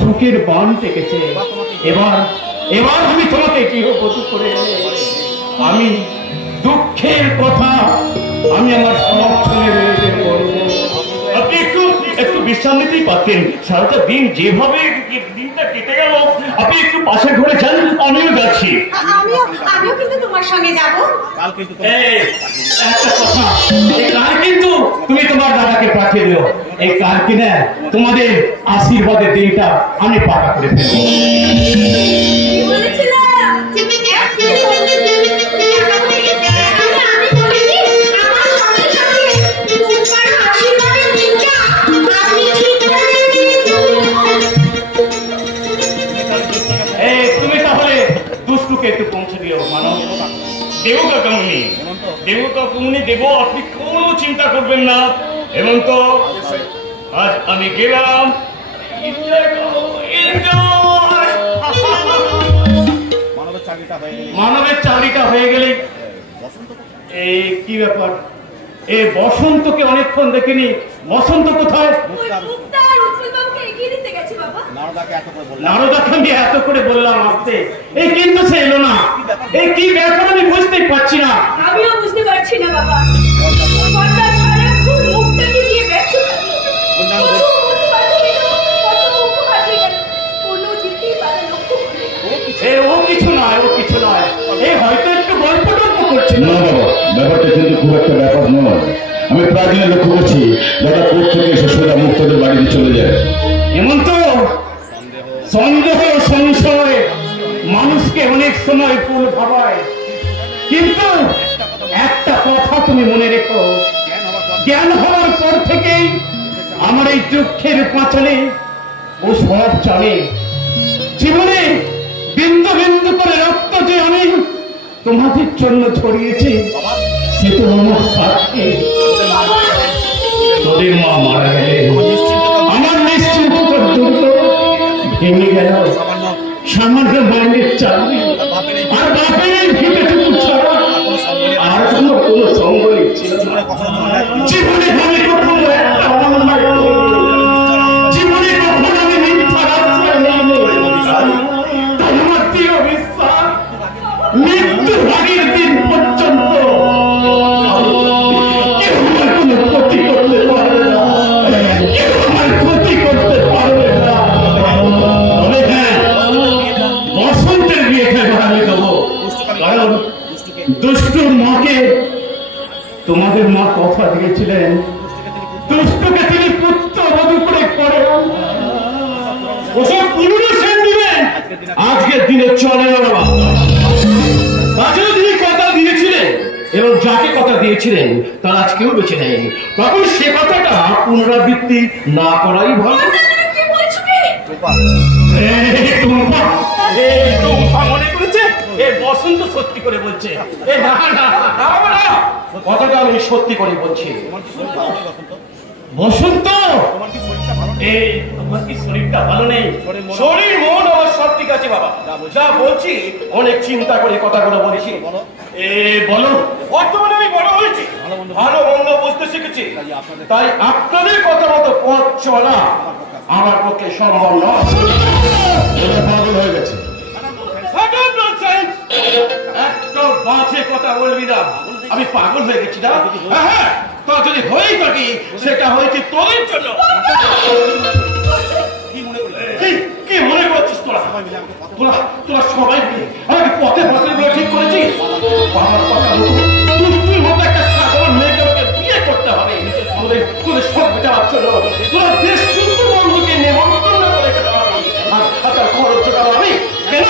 সুখের বান টেকেছে। এবার এবার আমি তোমাকে গৃহবধূ করে আমি দুঃখের কথা আমি আমার সমর্থনে রয়েছে বলবো। আপনি একটু একটু বিশ্রাম নিতেই পারতেন। সারাটা দিন যেভাবে দিনটা কেটে গেল, আপনি একটু পাশের ঘরে যান, আমিও যাচ্ছি। আমিও কিন্তু তোমার সঙ্গে যাব। কাল কিন্তু একটা কথা, এই কাল কিন্তু তুমি তোমার দাদাকে পাঠিয়ে দিও। এই কাল কিনা তোমাদের আশীর্বাদের দিনটা আমি পাকা করে ফেলবো। তুমি তাহলে দুষ্টুকে একটু পৌঁছে দিও। মানব দেব কাকামণি, দেব কাকামণি দেব, আপনি কোনো চিন্তা করবেন না। হেমন্ত, আজ আমি গেলাম। মানবের চাকরিটা হয়ে গেলে এই কি ব্যাপার? এই বসন্তকে অনেকক্ষণ দেখিনি। বসন্ত কোথায়? তার উজ্জ্বলবাবুকে এগিয়ে দিতে গেছে বাবা। নারদাকে আমি এত করে বললাম আসতে, এই কিন্তু সে এলো না। এই কি ব্যাপার আমি বুঝতেই পারছি না। আমিও বুঝতে পারছি না বাবা। কন্যা সারাক্ষণ মুখটাকে দিয়ে ব্যস্ত থাকলো। কত উপহার দিল, কত উপহার দিল, কোনো দিকেই বাধা লক্ষ্য করলে না। ও কিছু নয়, ও কিছু নয়, এই হয়তো একটু গল্প টল্প করছে। না বাবা, ব্যাপারটা কিন্তু খুব একটা ব্যাপার নয়। আমি প্রায় দিনে লক্ষ্য করছি দাদা কোর্ট থেকে এসে সোজা মুক্তদের বাড়িতে চলে যায়। এমন তো সন্দেহ সংশয় মানুষকে অনেক সময় ভুল ভাবায়, কিন্তু একটা কথা তুমি মনে রেখো, জ্ঞান হওয়ার পর থেকেই আমার এই দুঃখের পাঁচালে ও সব জানে। জীবনে বিন্দু বিন্দু করে রক্ত যে আমি তোমাদের জন্য ছড়িয়েছি, সে তো আমার সাক্ষী। তোদের মা মারা গেলে আমার নিশ্চিন্ত দুর্গ ভেঙে গেল। সামান্য মাইনের চাকরি আর বাপের ভিটেটুকু ছাড়া আর কোনো সঙ্গ ছিল না। জীবনে আমি কখনো একটা অন্যায় করিনি, জীবনে কখনো আমি মিথ্যা আশ্রয় নিইনি। তাই আমার দৃঢ় বিশ্বাস, মৃত্যুর আগের দিন পর্যন্ত কেউ আমার কোনো ক্ষতি করতে পারবে না, কেউ আমার ক্ষতি করতে পারবে না। তবে হ্যাঁ, বসন্তের বিয়েতে বাড়ালে দেবো, কারণ দুষ্টুর মাকে তোমাদের মা কথা দিয়েছিলেন, দুষ্টুকে তিনি পুত্র বধূ করে ওসব পুরনো সেন দিবেন আজকের দিনে চলে না বাবা। তাছাড়া তিনি কথা দিয়েছিলেন এবং যাকে কথা দিয়েছিলেন তার আজকেও বেঁচে নেই, তখন সে কথাটা পুনরাবৃত্তি না করাই ভালো। মনে করেছে এ বসন্ত সত্যি করে বলছে। কথাটা আমি সত্যি করে বলছি। বসন্ত, তোমার কি শরীরটা ভালো নেই? শরীর মন আমার সব ঠিক আছে বাবা, যা বলছি অনেক চিন্তা করে কথাগুলো বলেছি। বলো, বর্তমানে আমি বড় হয়েছি, ভালো মন্দ বুঝতে শিখেছি, তাই আপনাদের কথা মতো পথ চলা আমার পক্ষে সম্ভব নয়। পাগল হয়ে গেছে। একটা বাজে কথা বলবি না, আমি পাগল হয়ে গেছি না? হ্যাঁ, তা যদি হয়েই থাকি সেটা হয়েছে তোদের জন্য। কি মনে করছিস তোরা? তোরা সবাই মিলে আমাকে পথে বসে বলে ঠিক করেছিস? বাবার কথা তুই মতো একটা সাধারণ মেয়েকে আমাকে বিয়ে করতে হবে তোদের সব যাওয়ার জন্য। তোরা দেশ শুদ্ধ বন্ধুকে নেমন্তন্ন করে খাওয়াবি আর তার খরচ জোগাবো আমি। কেন?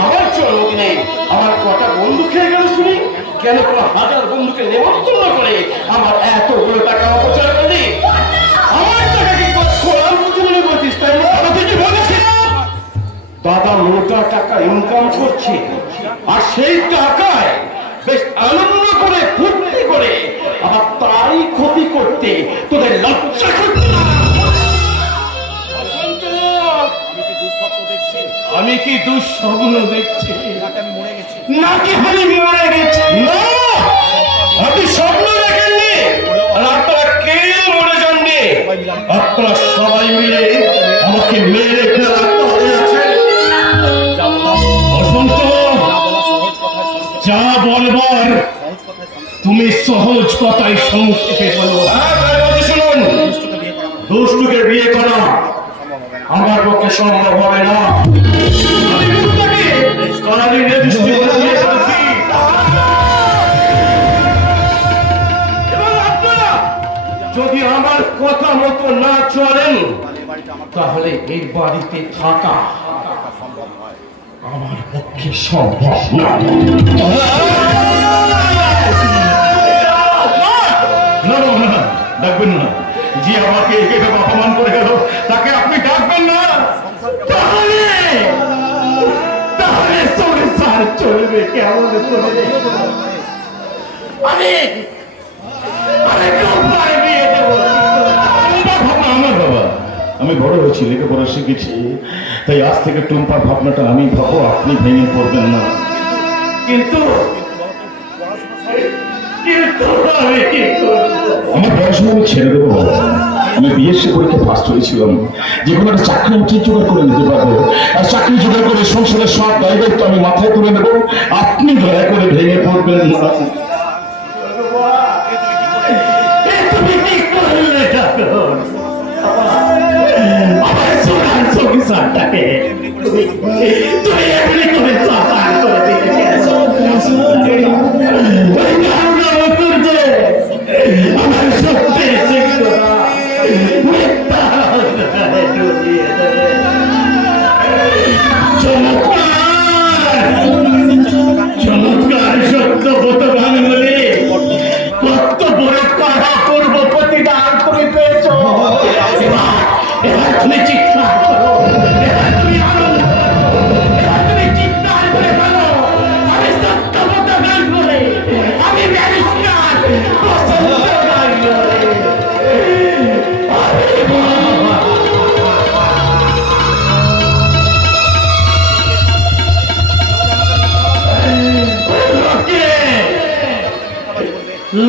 আমার জন্মদিনে আমার কটা বন্ধু খেয়ে গেল শুনি, কেন তোরা হাজার বন্ধুকে নেমন্তন্ন করে আমার এতগুলো টাকা অপচয় করলি? আমার টাকা কি খোলার মধ্যে মনে করছিস? তাই থেকে বলেছি দাদা মোটা টাকা ইনকাম করছে, আর সেই টাকায় বেশ আনন্দ করে ফুর্তি করে আবার তাই ক্ষতি করতে তোদের লজ্জা করতে না? আমি কি দুঃস্বপ্ন দেখছি নাকি আমি মরে গেছি? না, আপনি স্বপ্ন দেখেননি, আর আপনারা কেউ মরে যাননি। আপনারা সবাই মিলে আমাকে মেরে ফেলার তরে আছেন। বসন্ত, যা বলবার তুমি সহজ কথায় সংক্ষেপে বলো। শুনুন, দুষ্টুকে বিয়ে করা আমার পক্ষে সম্ভব হবে না। যদি আমার কথা মতো না চলেন তাহলে এই বাড়িতে থাকা আমার পক্ষে সম্ভব না। ডাকবেন না, যে আমাকে অপমান করে গেল তাকে আপনি ডাকবেন না। তাহলে সংসার চলবে কেমন করে? আমার বাবা, আমি বড় হয়েছি, লেখাপড়া শিখেছি, তাই আজ থেকে টুম্পার ভাবনাটা আমি ভাবো, আপনি ভেঙে পড়বেন না। কিন্তু আমি কি করব? আমার পড়াশোনা আমি ছেড়ে দেবো বাবা। আমি বিএসসি পরীক্ষা ফার্স্ট হয়েছিলাম, যে কোনো একটা চাকরি আমি ঠিক জোগাড় করে নিতে পারবো, আর চাকরি জোগাড় করে সংসারের সব দায়িত্ব আমি মাথায় তুলে নেবো। আপনি দয়া করে ভেঙে পড়বেন না। চমৎকার সত্য বোধ বাঙালি, কত বড় কারা পূর্ব প্রতিদান তুমি পেয়েছ। এবার তুমি চিৎকার করো, এবার তুমি আনন্দ করো, এবার তুমি চিৎকার করে বলো, আমি সত্যবত গান করে, আমি ব্যারিস্টার বসন্ত গান করে।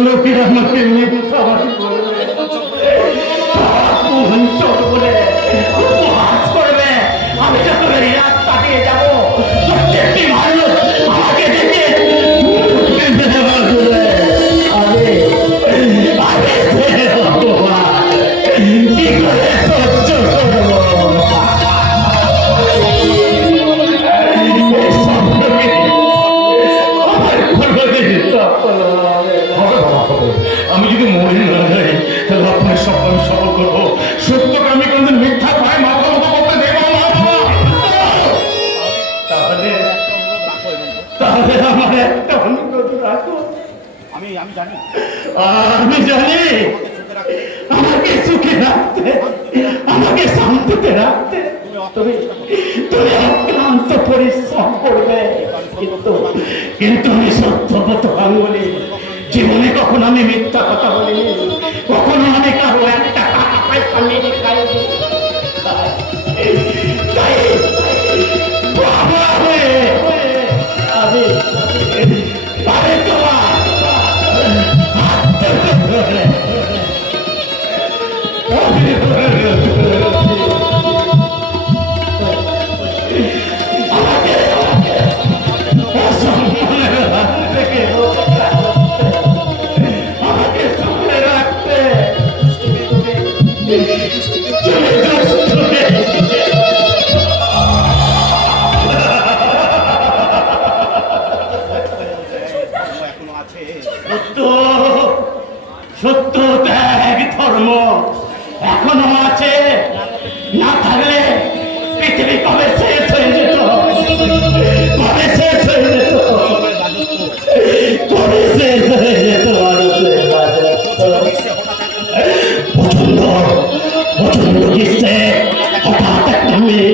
লোকের আমাকে মিথ্যাবাদী বলবে, বলে উপহাস করবে। আমি যখন রাত কাটিয়ে যাবো, প্রত্যেকটি মানুষ আমাকে দেখে কি করে সহ্য করবো? আমি যদি মরে না যাই তাহলে আপনার স্বপ্ন আমি সফল করবো। সত্যকে আমি কোনদিন মিথ্যা পায় মাথা মতো করতে দেব না। তাহলে আমার একটা অনুরোধ রাখো। আমি জানি আমাকে সুখে রাখতে, আমাকে শান্তিতে রাখতে তুমি অক্লান্ত পরিশ্রম করবে। কিন্তু আমি সত্যবত গাঙ্গুলি, জীবনে কখনো আমি মিথ্যা কথা বলিনি, কখনো আমি কারো একটা টাকা পয়সা মেরে খাইনি। তাই বাবা হয়ে আমি তোমার সত্য ত্যাগ ধর্ম এখনো আছে, না থাকলে পৃথিবী কবে শেষ হয়ে যেত, কবে শেষ হয়ে যেত, কবে শেষ হয়ে যেত। প্রচন্ড প্রচন্ড গ্রীষ্মে হঠাৎ একটা মেয়ে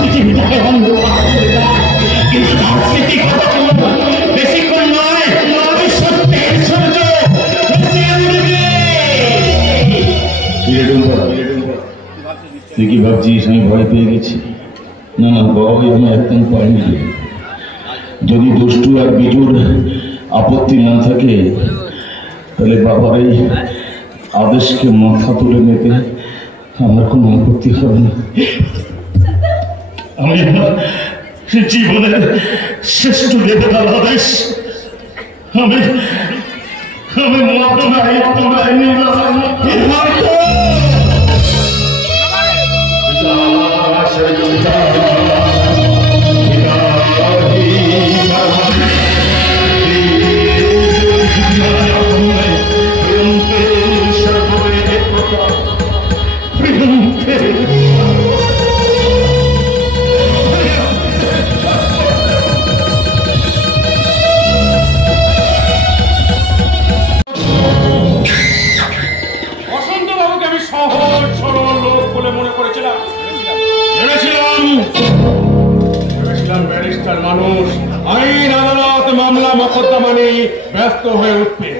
পৃথিবীটাকে অন্ধকার করে দেয়, কিন্তু তার স্মৃতি কতক্ষণ, বেশিক্ষণ নয়, সত্যের সূর্য তুই কি ভাবছিস আমি ভয় পেয়ে গেছি? না না, বাবা আমি একদম পাইনি। যদি দুষ্টু আর বিজুর আপত্তি না থাকে তাহলে বাবার এই আদেশকে মাথা তুলে নিতে আমার কোনো আপত্তি হবে না। আমি আমার জীবনের শ্রেষ্ঠ দেবতার আদেশ আমি মানুষ আইন আদালত মামলা মোকদ্দমা নিয়ে ব্যস্ত হয়ে উঠবে,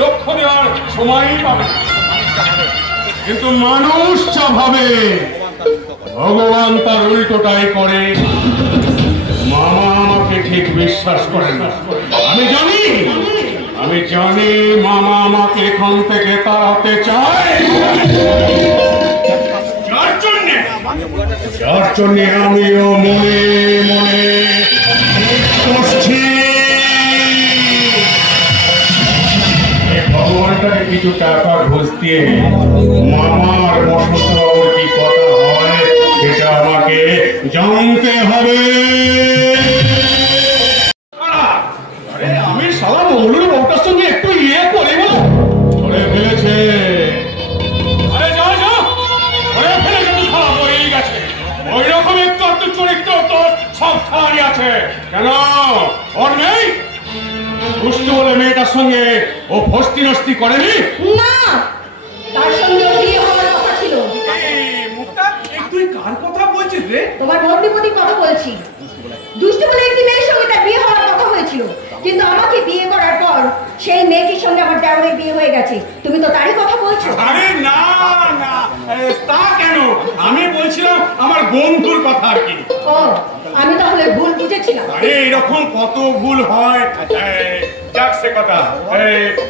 লক্ষ্য দেওয়ার সময়ই পাবে। কিন্তু মানুষ যা ভাবে ভগবান তার উল্টোটাই করে। মামা আমাকে ঠিক বিশ্বাস করে না। আমি জানি আমি জানি মামা আমাকে এখান থেকে তাড়াতে চায়, যার জন্যে আমিও মনে মনে ভগবানটাকে কিছু টাকা ঘুষ দিয়ে মামার বসন্তবাবুর কি কথা হয় সেটা আমাকে জানতে হবে। আমি সারা মঙ্গলুর বউটার সঙ্গে একটু ইয়ে করে বলো ধরে ফেলেছে। আরে যাও যাও, ধরে ফেলেছে তো সব হয়েই গেছে। ওই রকম একটু একটু চরিত্র তোর সব সারাই আছে। কেন ওর নেই? দুষ্টু বলে মেয়েটার সঙ্গে ও ফস্তি নস্তি করেনি? না, তার সঙ্গে বিয়ে হওয়ার কথা ছিল। মুক্তা, তুই কার কথা বলছিস রে? তোমার বন্ধুপতির কথা বলছি। দুষ্টু বলে একটি মেয়ের সঙ্গে তার বিয়ে হওয়ার কথা হয়েছিল, কিন্তু আমাকে বিয়ে করার পর সেই মেয়েটির সঙ্গে আমার দেওরের বিয়ে হয়ে গেছে। তুমি তো তারই কথা বলছো। আরে না না, তা কেন? আমি বলছিলাম আমার বন্ধুর কথা আর কি। ও, আমি তাহলে ভুল বুঝেছিলাম। আরে এরকম কত ভুল হয়। যাক সে কথা।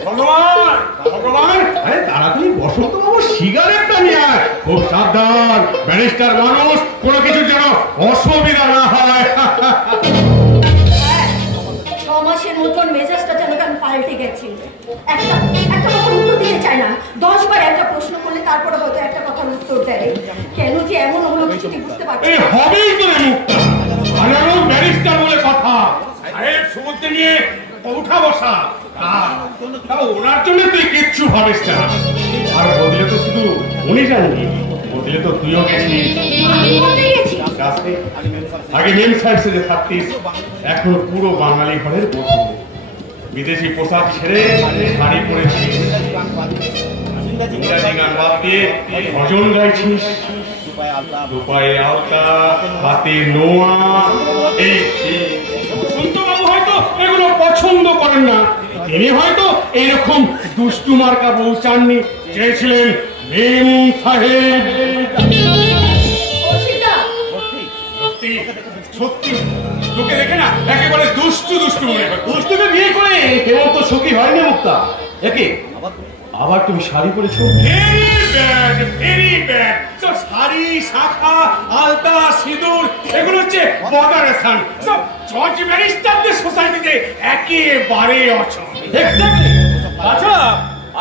ভগবান ভগবান, আরে তাড়াতাড়ি বসন্তবাবু সিগারেটটা নিয়ে আয়। খুব সাবধান, ব্যারিস্টার মানুষ, কোনো কিছু যেন অসুবিধা না হয়। 6 মাসের মতন মেজাজটা যেন কেন পাল্টে গেছে। একটা কথা উত্তর দিতে চায় না। 10 বার একটা প্রশ্ন করলে তারপরে হয়তো একটা কথার উত্তর দেয়। কেন যে এমন হলো কিছুটি বুঝতে পারছি এই না। হবেই তো রে মুক্তা, আরে ব্যারিস্টার বলে কথা। আরে সমুদ্রে নিয়ে উঠা বসা, ওনার জন্য তুই কিচ্ছু ভাবিস না। আর বদলে তো শুধু উনি জানবি, বদলে তো তুইও গেছিস। আমি বলতে গেছি। আগে মেম সাইড যে থাকতিস, এখন পুরো বাঙালি ঘরের বধূ। বিদেশি পোশাক ছেড়ে শাড়ি পরেছিস, ইংরাজি গান বাদ দিয়ে ভজন গাইছিস, দুপায়ে আলতা, হাতে নোয়া। এই বসন্তবাবু হয়তো এগুলো পছন্দ করেন না, তিনি হয়তো এইরকম দুষ্টু মার্কা বউ চাননি, চেয়েছিলেন মেম সাহেব। সত্যি সত্যি তোকে দেখে না একেবারে দুষ্টু দুষ্টু মনে হয়। দুষ্টুকে বিয়ে করে হেমন্ত সুখী হয়নি মুক্তা। একে আবার তুমি শাড়ি পরেছো? Very bad. সব শাড়ি, শাখা, আলতা, সিঁদুর এগুলো হচ্ছে মডারেশন। সব জজ ব্যারিস্টারদের সোসাইটিতে একেবারে অচল। আচ্ছা,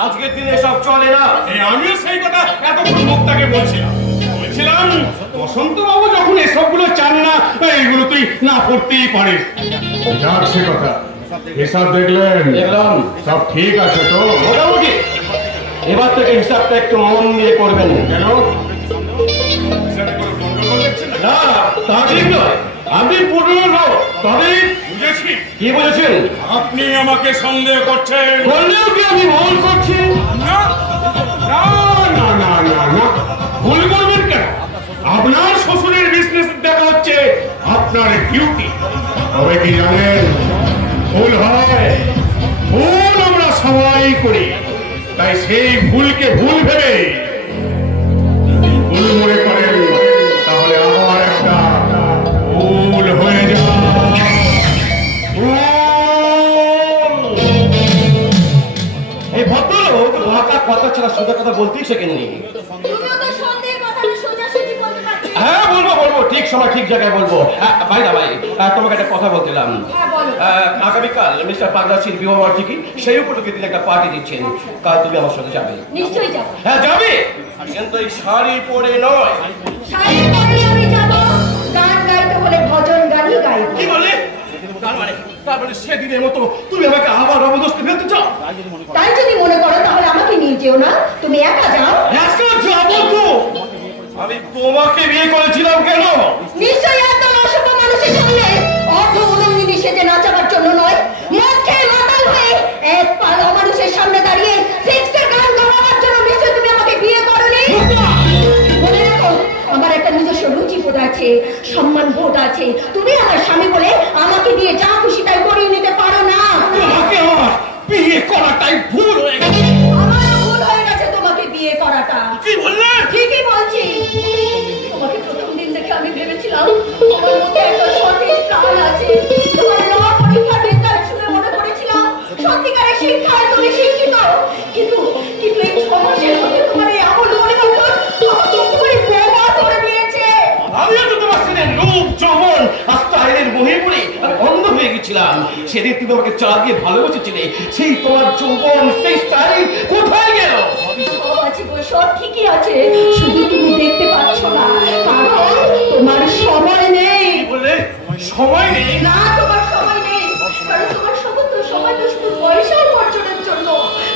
আজকের দিনে সব চলে না। আমিও সেই কথা এতক্ষণ মুক্তাকে বলছিলাম। বসন্তবাবু যখন এসবগুলো চান না, এইগুলো তুই না করতেই পারিস। যাক সে কথা, হিসাব দেখলেন? দেখলাম। সব ঠিক আছে তো? মোটামুটি। এবার থেকে হিসাবটা একটু মন দিয়ে করবেন। কেন? হিসাবে কোনো গন্ডগোল দেখছেন না? না, তা ঠিক নয়। আমি পুরনো লোক, তবে বুঝেছি। কি বলেছেন? আপনি আমাকে সন্দেহ করছেন। বললেও কি আমি ভুল করছি? না না না না না না, ভুল করবেন কেন? আপনার শ্বশুরের বিজনেস দেখা হচ্ছে আপনার ডিউটি। তবে কি জানেন, ভুল হয়, ভুল আমরা সবাই করি। তাই সেই ভুলকে ভুল ভেবে ভুল মনে করেন, তাহলে আবার একটা ভুল হয়ে যায়। এই ভদ্রলোক মাথা কথা ছাড়া সোজা কথা বলতেই শেখেননি। তুমিও তো সন্দেহের কথাটা সোজাসুজি বলতে পারছো। হ্যাঁ, বলবো বলবো, ঠিক সময় ঠিক জায়গায় বলবো। ভাই না ভাই, তোমাকে একটা কথা বলছিলাম। হ্যাঁ, বলো। আগামীকাল মিস্টার পাগলাসির বিবাহ বার্ষিকী, সেই উপলক্ষে তিনি একটা পার্টি দিচ্ছেন। কাল তুমি আমার সাথে যাবে? নিশ্চয়ই যাবো। হ্যাঁ যাবে, কিন্তু এই শাড়ি পরে নয়। শাড়ি পরে আমি যাবো, গান গাইতে হলে ভজন গানই গাইবো। কি বলে? তার মানে সেদিনের মতো তুমি আমাকে আবার অবদস্তে ফেলতে চাও? তাই যদি মনে করো তাহলে আমাকে নিয়ে যেও না, তুমি একা যাও। একা যাবো তো? আমি তোমাকে বিয়ে করেছিলাম কেন? নিশ্চয়ই একদম অসভ্য মানুষের সামনে অর্ধ উলঙ্গিনী সেজে নাচাবার জন্য নয়, মদ খেয়ে মাতাল হয়ে এক পালা মানুষের সামনে দাঁড়িয়ে সেক্সের গান গাওয়ার জন্য নিশ্চয়ই তুমি আমাকে বিয়ে করোনি। মনে রাখো, আমার একটা নিজস্ব রুচি বোধ আছে, সম্মান বোধ আছে। তুমি আমার স্বামী বলে আমাকে দিয়ে যা খুশি তাই করিয়ে নিতে পারো না। তোমাকে আমার বিয়ে করাটাই ভুল হয়ে গেছে। আমারও ভুল হয়ে গেছে তোমাকে বিয়ে করাটা। কি বললে? ঠিকই বলছি। তোমাকে প্রথম দিন দেখে আমি ভেবেছিলাম শিক্ষায় তুমি শিক্ষিত, কিন্তু কিন্তু এই 6 মাসের মধ্যে তোমার এই আমল মনে করো আমাকে একেবারে বোবা করে দিয়েছে। আমিও তো তোমার ছেলের রূপ যৌবন আর স্টাইলের মোহে পড়ে আমি অন্ধ হয়ে গেছিলাম। সেদিন তুমি আমাকে চা দিয়ে ভালোবেসেছিলে, সেই তোমার যৌবন সেই স্টাইল কোথায় গেল? সব আছে গো, সব ঠিকই আছে, শুধু তুমি দেখতে পাচ্ছ না, কারণ তোমার সময় নেই। বলে সময় নেই? না, তোমার সময় নেই, কারণ তোমার সমস্ত সময় তো শুধু পয়সা উপার্জনের জন্য,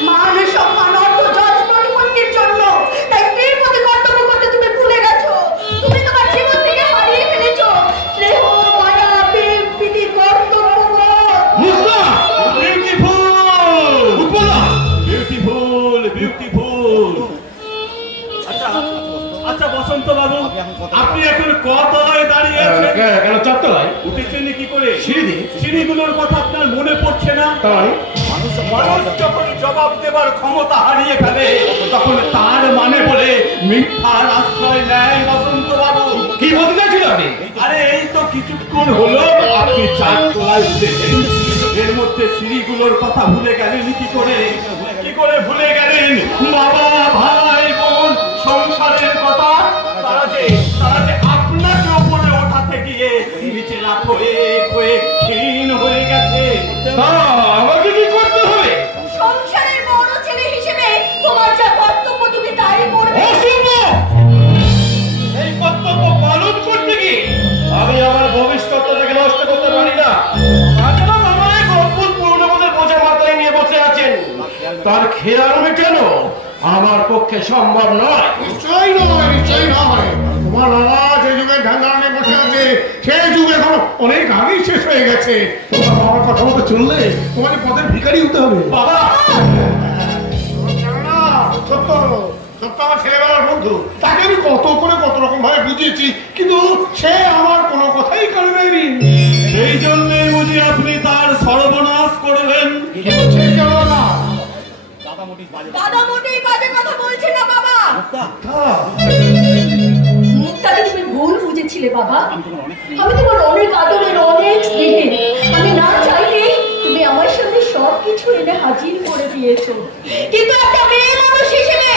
মান সম্মান অর্থ যশ প্রতিপত্তির জন্য। তাই স্ত্রীর প্রতি কর্তব্য করতে তুমি ভুলে গেছো। তুমি তোমার জীবন থেকে হারিয়ে ফেলেছো স্নেহ, মায়া, প্রেম, প্রীতি, কর্তব্য। মুস্তা বিউটিফুল, উৎপলা বিউটিফুল, বিউটিফুল। আচ্ছা বসন্ত বাবু, আপনি এখন কতলায় দাঁড়িয়ে আছেন? কেন চারতলায়? উঠেছেন কি করে? সিঁড়ি দিয়ে। সিঁড়িগুলোর কথা আপনার মনে পড়ছে না? তাই মানুষ যখন জবাব দেবার ক্ষমতা হারিয়ে ফেলে তখন তার মানে বলে মিথ্যার আশ্রয় নেয় বসন্ত বাবু। কি বলতে চাইছিল আপনি? আরে এই তো কিছুক্ষণ হলো আপনি চারতলায় উঠেছেন, এর মধ্যে সিঁড়িগুলোর কথা ভুলে গেলেন কি করে? কি করে ভুলে গেলেন বাবা, ভাই, বোন, সংসারের কথা? তারা যে আপনাকে ওপরে ওঠাতে গিয়ে নিচে রাখ হয়ে হয়ে ক্ষীণ হয়ে গেছে। আমাকে কি করতে হবে? সংসারের বড় ছেলে হিসেবে তোমার যা কর্তব্য তুমি তাই করবে। এই কর্তব্য পালন করতে গিয়ে আমি আমার ভবিষ্যৎটাকে নষ্ট করতে পারি না। তাছাড়া মামা এক অদ্ভুত পুরনো বোঝা মাথায় নিয়ে বসে আছেন, তার খেয়াল মেটানো আমার পক্ষে সম্ভব নয়। নিশ্চয়ই নয়, নিশ্চয়ই নয়। তোমার বাবা যে যুগে ঢাঙ্গা নিয়ে বসে আছে সেই যুগ এখন অনেক আগেই শেষ হয়ে গেছে। তোমার বাবার কথা মতো চললে তোমার পথের ভিখারি হতে হবে। বাবা সত্য সত্য আমার ছেলেবেলার বন্ধু, তাকে আমি কত করে কত রকম ভাবে বুঝিয়েছি, কিন্তু সে আমার কোনো কথাই কানে নেয়নি। সেই জন্যই বুঝি আপনি তার সর্বনাশ করবেন। দাদা মোটেই বাজে কথা বলছে না বাবা। মুক্তাকে তুমি ভুল বুঝেছিলে বাবা। আমি তোমার অনেক আদরের, অনেক স্নেহের। আমি না চাইলে তুমি আমার সামনে সবকিছু এনে হাজির করে দিয়েছো, কিন্তু একটা মেয়ে মানুষ হিসেবে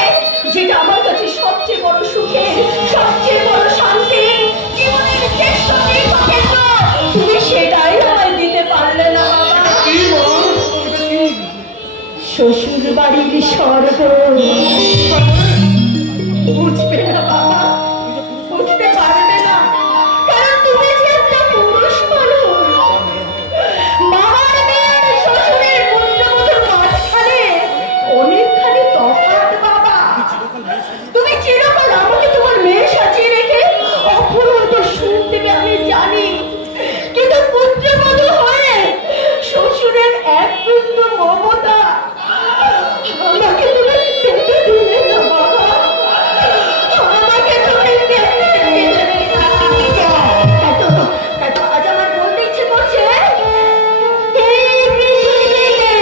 যেটা আমার কাছে সবচেয়ে বড় সুখের, সবচেয়ে বড় শান্তি, জীবনের শ্রেষ্ঠ তীর্থক্ষেত্র, তুমি সেটাই আমায় দিতে পারলে না বাবা। শ্বশুর বাড়ির স্বর্গ বুঝবে না বাবা, বুঝতে পারবে না, কারণ তুমি যে একটা পুরুষ মানুষ। মামার মেয়ের শ্বশুরের পুত্রবধূর মাঝখানে অনেকখানি তফাৎ বাবা। তুমি চিরকাল আমাকে তোমার মেয়ে সাজিয়ে রেখে অপূর্ব সুখ দেবে আমি জানি, কিন্তু পুত্রবধূ হয়ে শ্বশুরের এক বিন্দু মমতা আমাকে তুমি পেতে দিলে না বাবা, আমাকে তুমি পেতে দিলে না। তাই তো আজ আমার বলতে ইচ্ছে করছে, এই পৃথিবীতে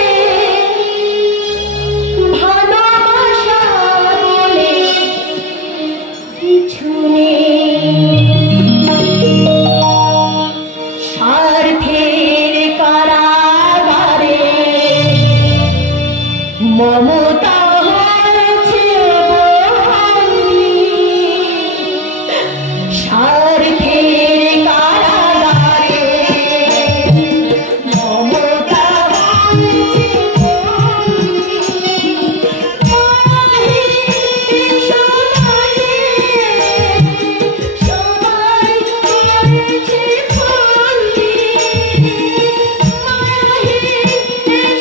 ভালোবাসা বলে কিছু নেই, স্বার্থের কারাগারে মমতা হয়েছে বন্দী, স্বার্থের কারাগারে মমতা হয়েছে বন্দী। সমাজে সবাই হয়েছে বন্দী,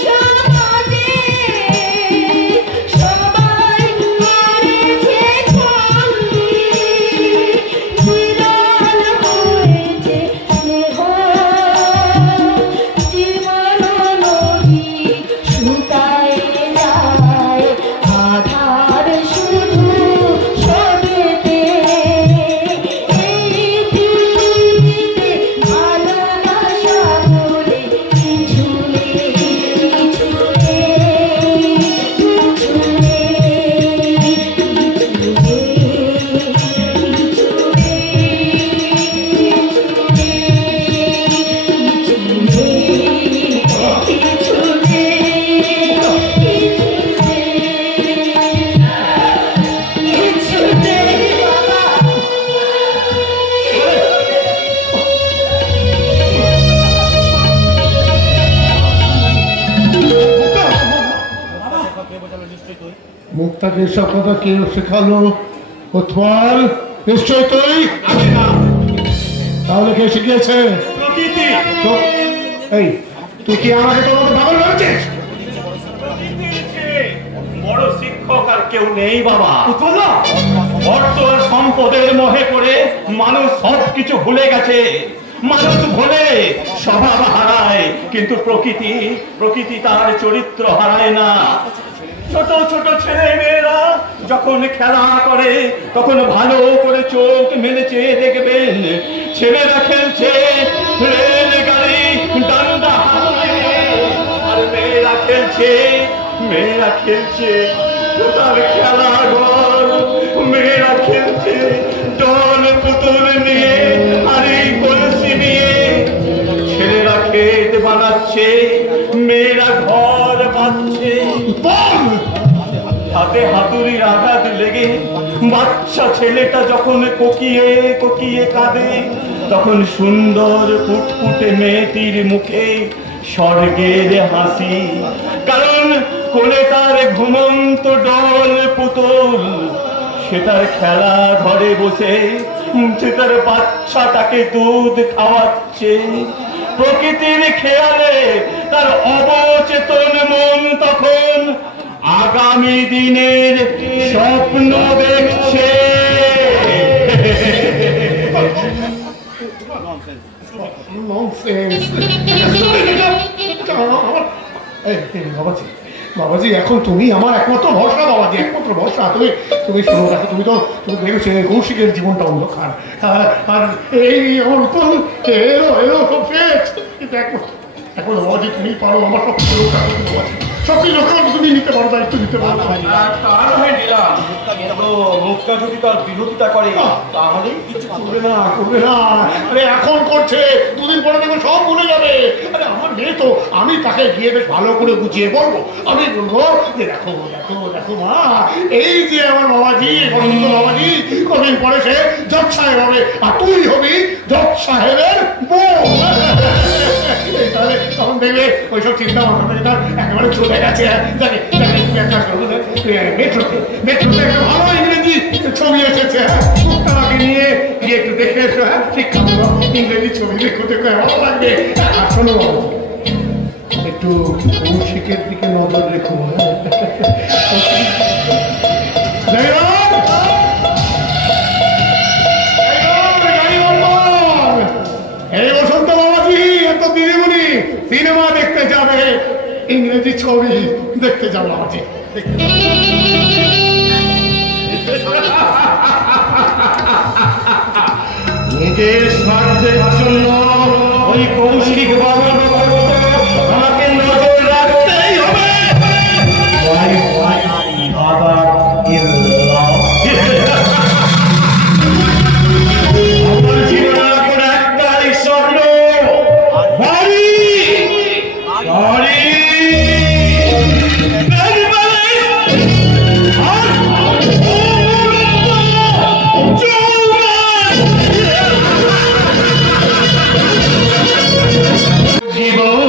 সমাজে মুক্তাকে এসব কথা কে শেখালো? উৎপল, নিশ্চয় তুই? আমি না, তাহলে কে শিখিয়েছে? প্রকৃতি। এই, তুই কি আমাকে তোর মতো পাগল ভাবছিস? বড় শিক্ষক আর কেউ নেই বাবা। অর্থ আর সম্পদের মোহে পড়ে মানুষ সবকিছু ভুলে গেছে। মানুষ ভুলে স্বভাব হারায়, কিন্তু প্রকৃতি তার চরিত্র হারায় না। ছোট ছোট ছেলে মেয়েরা যখন খেলা করে তখন ভালো করে চোখ মেলে চেয়ে দেখবেন, ছেলেরা খেলছে রেলগাড়ি ডান্ডা হাতে, আর মেয়েরা খেলছে তার খেলাঘর। মেয়েরা খেলছে ডল পুতুল নিয়ে আর এই কলসি নিয়ে। ছেলেরা ক্ষেত বানাচ্ছে, মেয়েরা ঘর বাঁধছে। হাতে হাতুড়ির আঘাত লেগে বাচ্চা ছেলেটা যখন কোকিয়ে কোকিয়ে কাঁদে, তখন সুন্দর ফুটফুটে মেয়েটির মুখে স্বর্গের হাসি। কারণ কোলে তার ঘুমন্ত ডল পুতুল, সে তার খেলা ঘরে বসে সে তার বাচ্চাটাকে দুধ খাওয়াচ্ছে। প্রকৃতির খেয়ালে তার অবচেতন মন তখন আগামী দিনের স্বপ্ন দেখছে। বাবাজি, এখন তুমি আমার একমাত্র ভরসা। বাবাজি, একমাত্র ভরসা। তুমি শোনো, দেখো, তুমি ভেবেছো কৌশিকের জীবনটা অন্ধকার, আর এই আমার উত্তর এলো সব শেষ। কিন্তু এখন বাবাজি তুমি পারো আমার সব কিছু রক্ষা করতে। বাবাজি সব কিছু রক্ষা করতে তুমি নিতে পারো, দায়িত্ব নিতে পারো। তার হয়ে নিলাম, মুক্তা যদি তার বিরোধিতা করে তাহলেই কিছু করবে না। আরে এখন করছে, দুদিন পরে দেখো সব ভুলে যাবে। আরে আমার মেয়ে তো, আমি তাকে গিয়ে বেশ ভালো করে বুঝিয়ে বলবো। আমি বলবো যে দেখো মা, এই যে আমার বাবাজি, বাবাজি, কদিন পরে সে জজ সাহেব হবে, আর তুই হবি জজ সাহেবের বউ। তাহলে তখন দেখবে ওইসব চিন্তা মাথা থেকে তার একেবারে চলে গেছে। মেট্রোতে একটা ভালো ইংরেজি ছবি এসেছে, তাকে নিয়ে গিয়ে একটু দেখে এসো। শিক্ষামূলক ইংরেজি ছবি দেখতে ভালো লাগবে। আর শোনো বাবু, একটু কৌশিকের দিকে নজর রেখো। এই বসন্ত বাবাজি, এত দিদিমণি সিনেমা দেখতে যাবে, ইংরেজি ছবি দেখতে যাবো বাবাজি। নিজের স্বার্থের জন্য ওই কৌশিক বাবুর আমাকে নজর রাখতেই হবে। আমার জীবনে এখন একটাই স্বপ্ন, বাড়ি। জীবন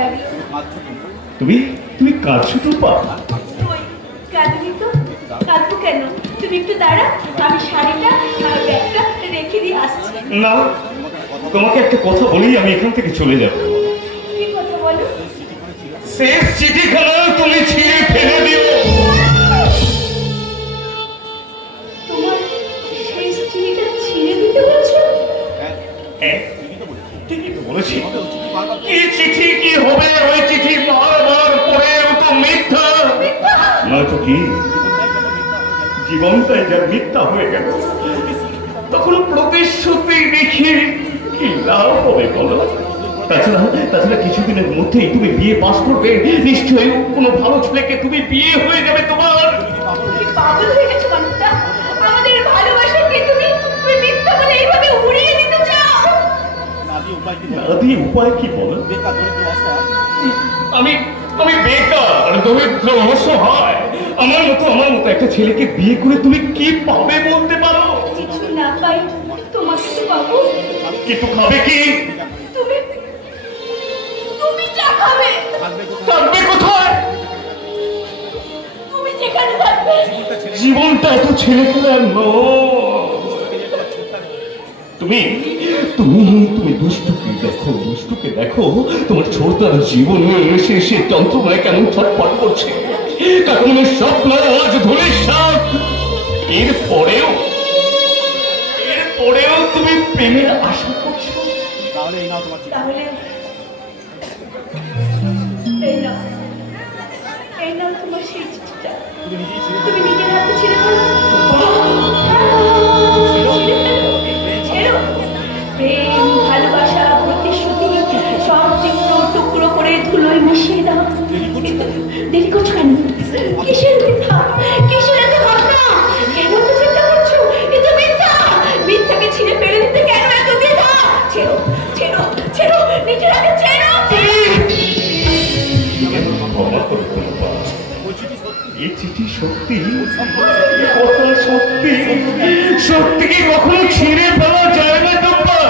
লাগলো। তুমি তুমি কাঁদছো টুম্পা? ওই কাঁদনি তো, কাঁদবো কেন? তুমি একটু দাঁড়া, আমি শাড়িটা আর ব্যাগটা রেখে দিয়ে আসছি। না, তোমাকে একটা কথা বলেই আমি এখান থেকে চলে যাব। কি কথা বলো? শেষ চিঠিখানা তুমি ছিঁড়ে ফেলে দিও। তোমার শেষ চিঠিটা ছিঁড়ে দিতে বলছো? ঠিকই তো বলেছি। কি চিঠি কি হবে? ওই চিঠি বারবার পড়েও তো মিথ্যা, নয়তো কি জীবনটাই যা মিথ্যা হয়ে গেল, তখন প্রতিশ্রুতি রেখে কি লাভ হবে বলো? তাছাড়া কিছুদিনের মধ্যেই তুমি বিয়ে পাস করবে, নিশ্চয়ই কোনো ভালো ছেলেকে তুমি বিয়ে হয়ে যাবে তোমার। তুমি পাগল হয়ে গেছো মানুষটা? আমাদের ভালোবাসাকে তুমি মিথ্যা বলে এইভাবে উড়িয়ে দিতে চাও? দাদি উপায় কি বলো? আমি বেকার, দরিদ্র, অসহায়। আমার মতো একটা ছেলেকে বিয়ে করে তুমি কি পাবে বলতে পারো? কিছু না পাই, তোমাকে তো পাবো। কিন্তু খাবে কি? তুমি চা খাবে। থাকবে কোথায়? তুমি যেখানে থাকবে। জীবনটা এত ছেলে খেলার নয়। তুমি তুমি তুমি দুষ্টুকে দেখো, তোমার ছোটদার জীবনে সে যন্ত্রণায় কেমন ছটফট করছে। কারণ স্বপ্ন আজ ধরে সাপ। এরপরেও তুমি প্রেমের আশা করছো? তাহলে এই নাও তোমার সেই চিঠিটা। তুমি নিজের হাতে ছিঁড়ে ফেলো। প্রেম, ভালোবাসা, প্রতিশ্রুতি সব টুকরো করে ধুলোয় মিশিয়ে দাও। দেরি করছো কেন? কিসের মিথ্যা? কিসের এত ভাবনা? কেন তো চিন্তা করছো? এ তো মিথ্যা। মিথ্যাকে ছিঁড়ে ফেলে দিতে কেন এত দ্বিধা? ছেড়ো, নিজের হাতে ছেড়ো। এই চিঠি সত্যি, কথা সত্যি কি কখনো ছিঁড়ে ফেলা যায় না টুম্পা?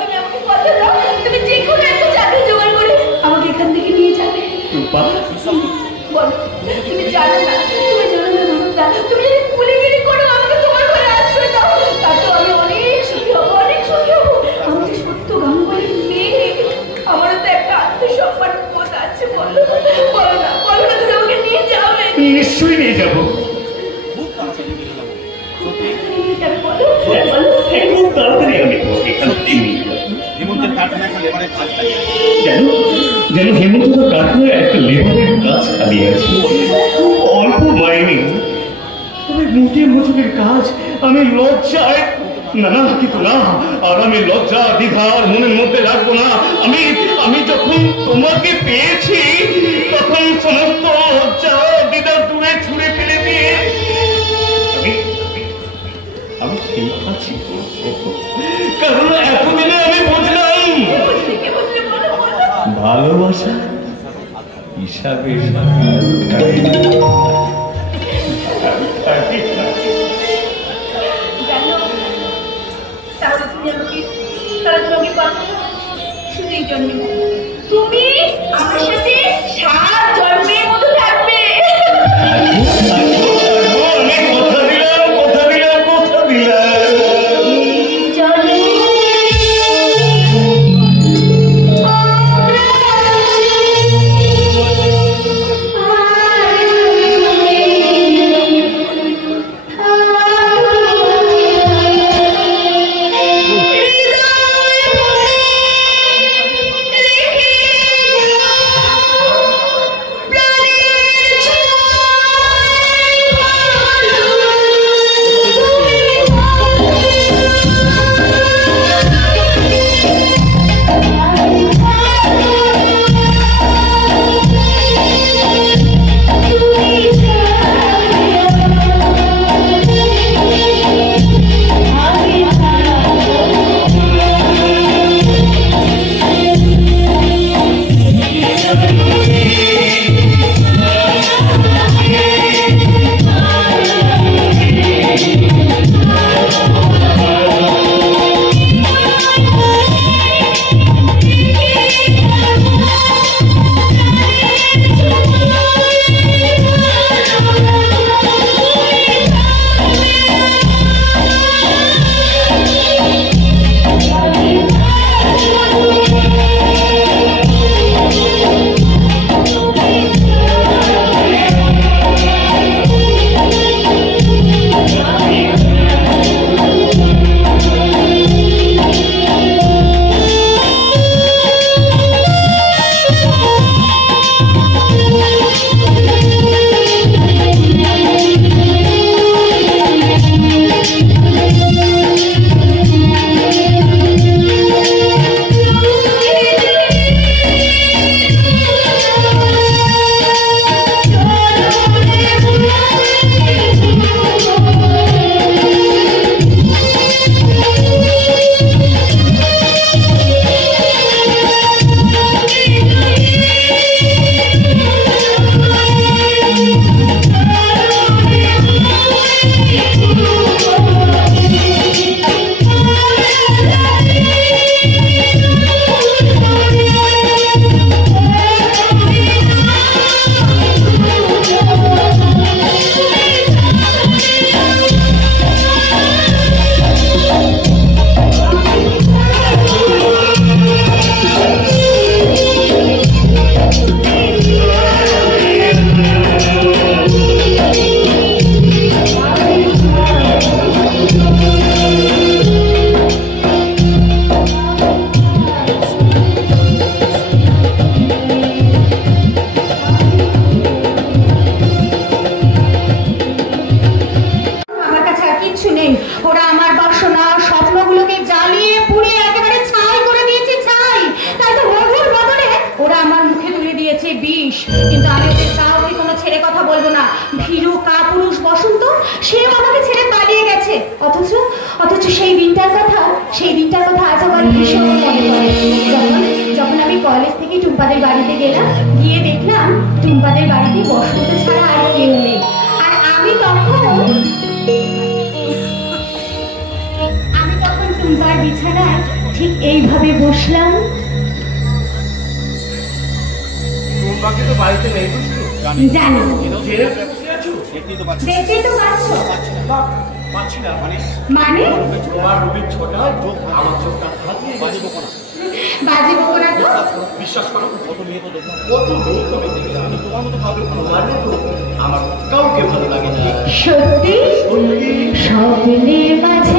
তুমি আমাকে কথা দাও, তুমি যে কোনো একটা চাকরি জোগাড় করে আমাকে এখান থেকে নিয়ে যাবে। টুম্পা বলো, তুমি জানো না রুদ্রা, তুমি যদি কুলিগিরি করো, আমাকে তোমার ঘরে আশ্রয় দাও, তাতেও আমি অনেক সুখী হবো। আমি সত্য গাঙ্গুলির মেয়ে, আমারও তো একটা আত্মসম্মান বোধ আছে। বলো না তুমি আমাকে নিয়ে যাবে? নিশ্চয়ই নিয়ে যাবো। এখন তাড়াতাড়ি আমি তোমাকে এখান থেকে নিয়ে যাবো। যেন হেমন্ত কারখানায় একটা লেবারের কাজ খালি আছে, অল্প মাইনে, তবে মোটের মজুরের কাজ। আমি লজ্জায় কিন্তু না, আর আমি লজ্জা দ্বিধার মনের মধ্যে রাখবো না। আমি যখন তোমাকে পেয়েছি, তখন সমস্ত লজ্জা দ্বিধা দূরে ছুঁড়ে ফেলে দিয়ে আমি সেই কাজই করবো। কারণ এতদিনে আমি বুঝলাম ভালোবাসা হিসাবে শুধু এই জন্মে, তুমি আমার সাথে 7 জন্মের মতো থাকবে। আমি কথা দিলাম। আমার বাসনা স্বপ্নগুলোকে জ্বালিয়ে পুড়িয়ে একেবারে ছাই করে দিয়েছে, ছাই। তাই তো মধুর বদলে ওরা আমার মুখে তুলে দিয়েছে বিষ। কিন্তু আমি ওদের কাউকে কোনো ছেড়ে কথা বলবো না। ভীরু কাপুরুষ বসন্ত, সেও আমাকে ছেড়ে পালিয়ে গেছে। অথচ সেই দিনটার কথা আজ আমার ভীষণ মনে পড়ে। যখন আমি কলেজ থেকে টুম্পাদের বাড়িতে গেলাম, গিয়ে দেখলাম টুম্পাদের বাড়িতে বসন্ত ছাড়া আর কেউ নেই। আর আমি তখন টুম্পার বিছানায় ঠিক এইভাবে বসলাম। টুম্পাকে তো বাড়িতে নেই বুঝছো? জানি, দেখতেই তো দেখতেই তো পাচ্ছ। পাচ্ছি না মানে তোমার রুবির ছোটা আমার চোখটা বাজে বকো না। বাজে বকো না তো? বিশ্বাস করো, কত মেয়ে তো দেখলাম, কত মেয়ে তো আমি দেখলাম, আমি তোমার মতো কাউকে ভালো লাগে তো, আমার কাউকে ভালো লাগে না। সত্যি স্বপ্নের মাঝে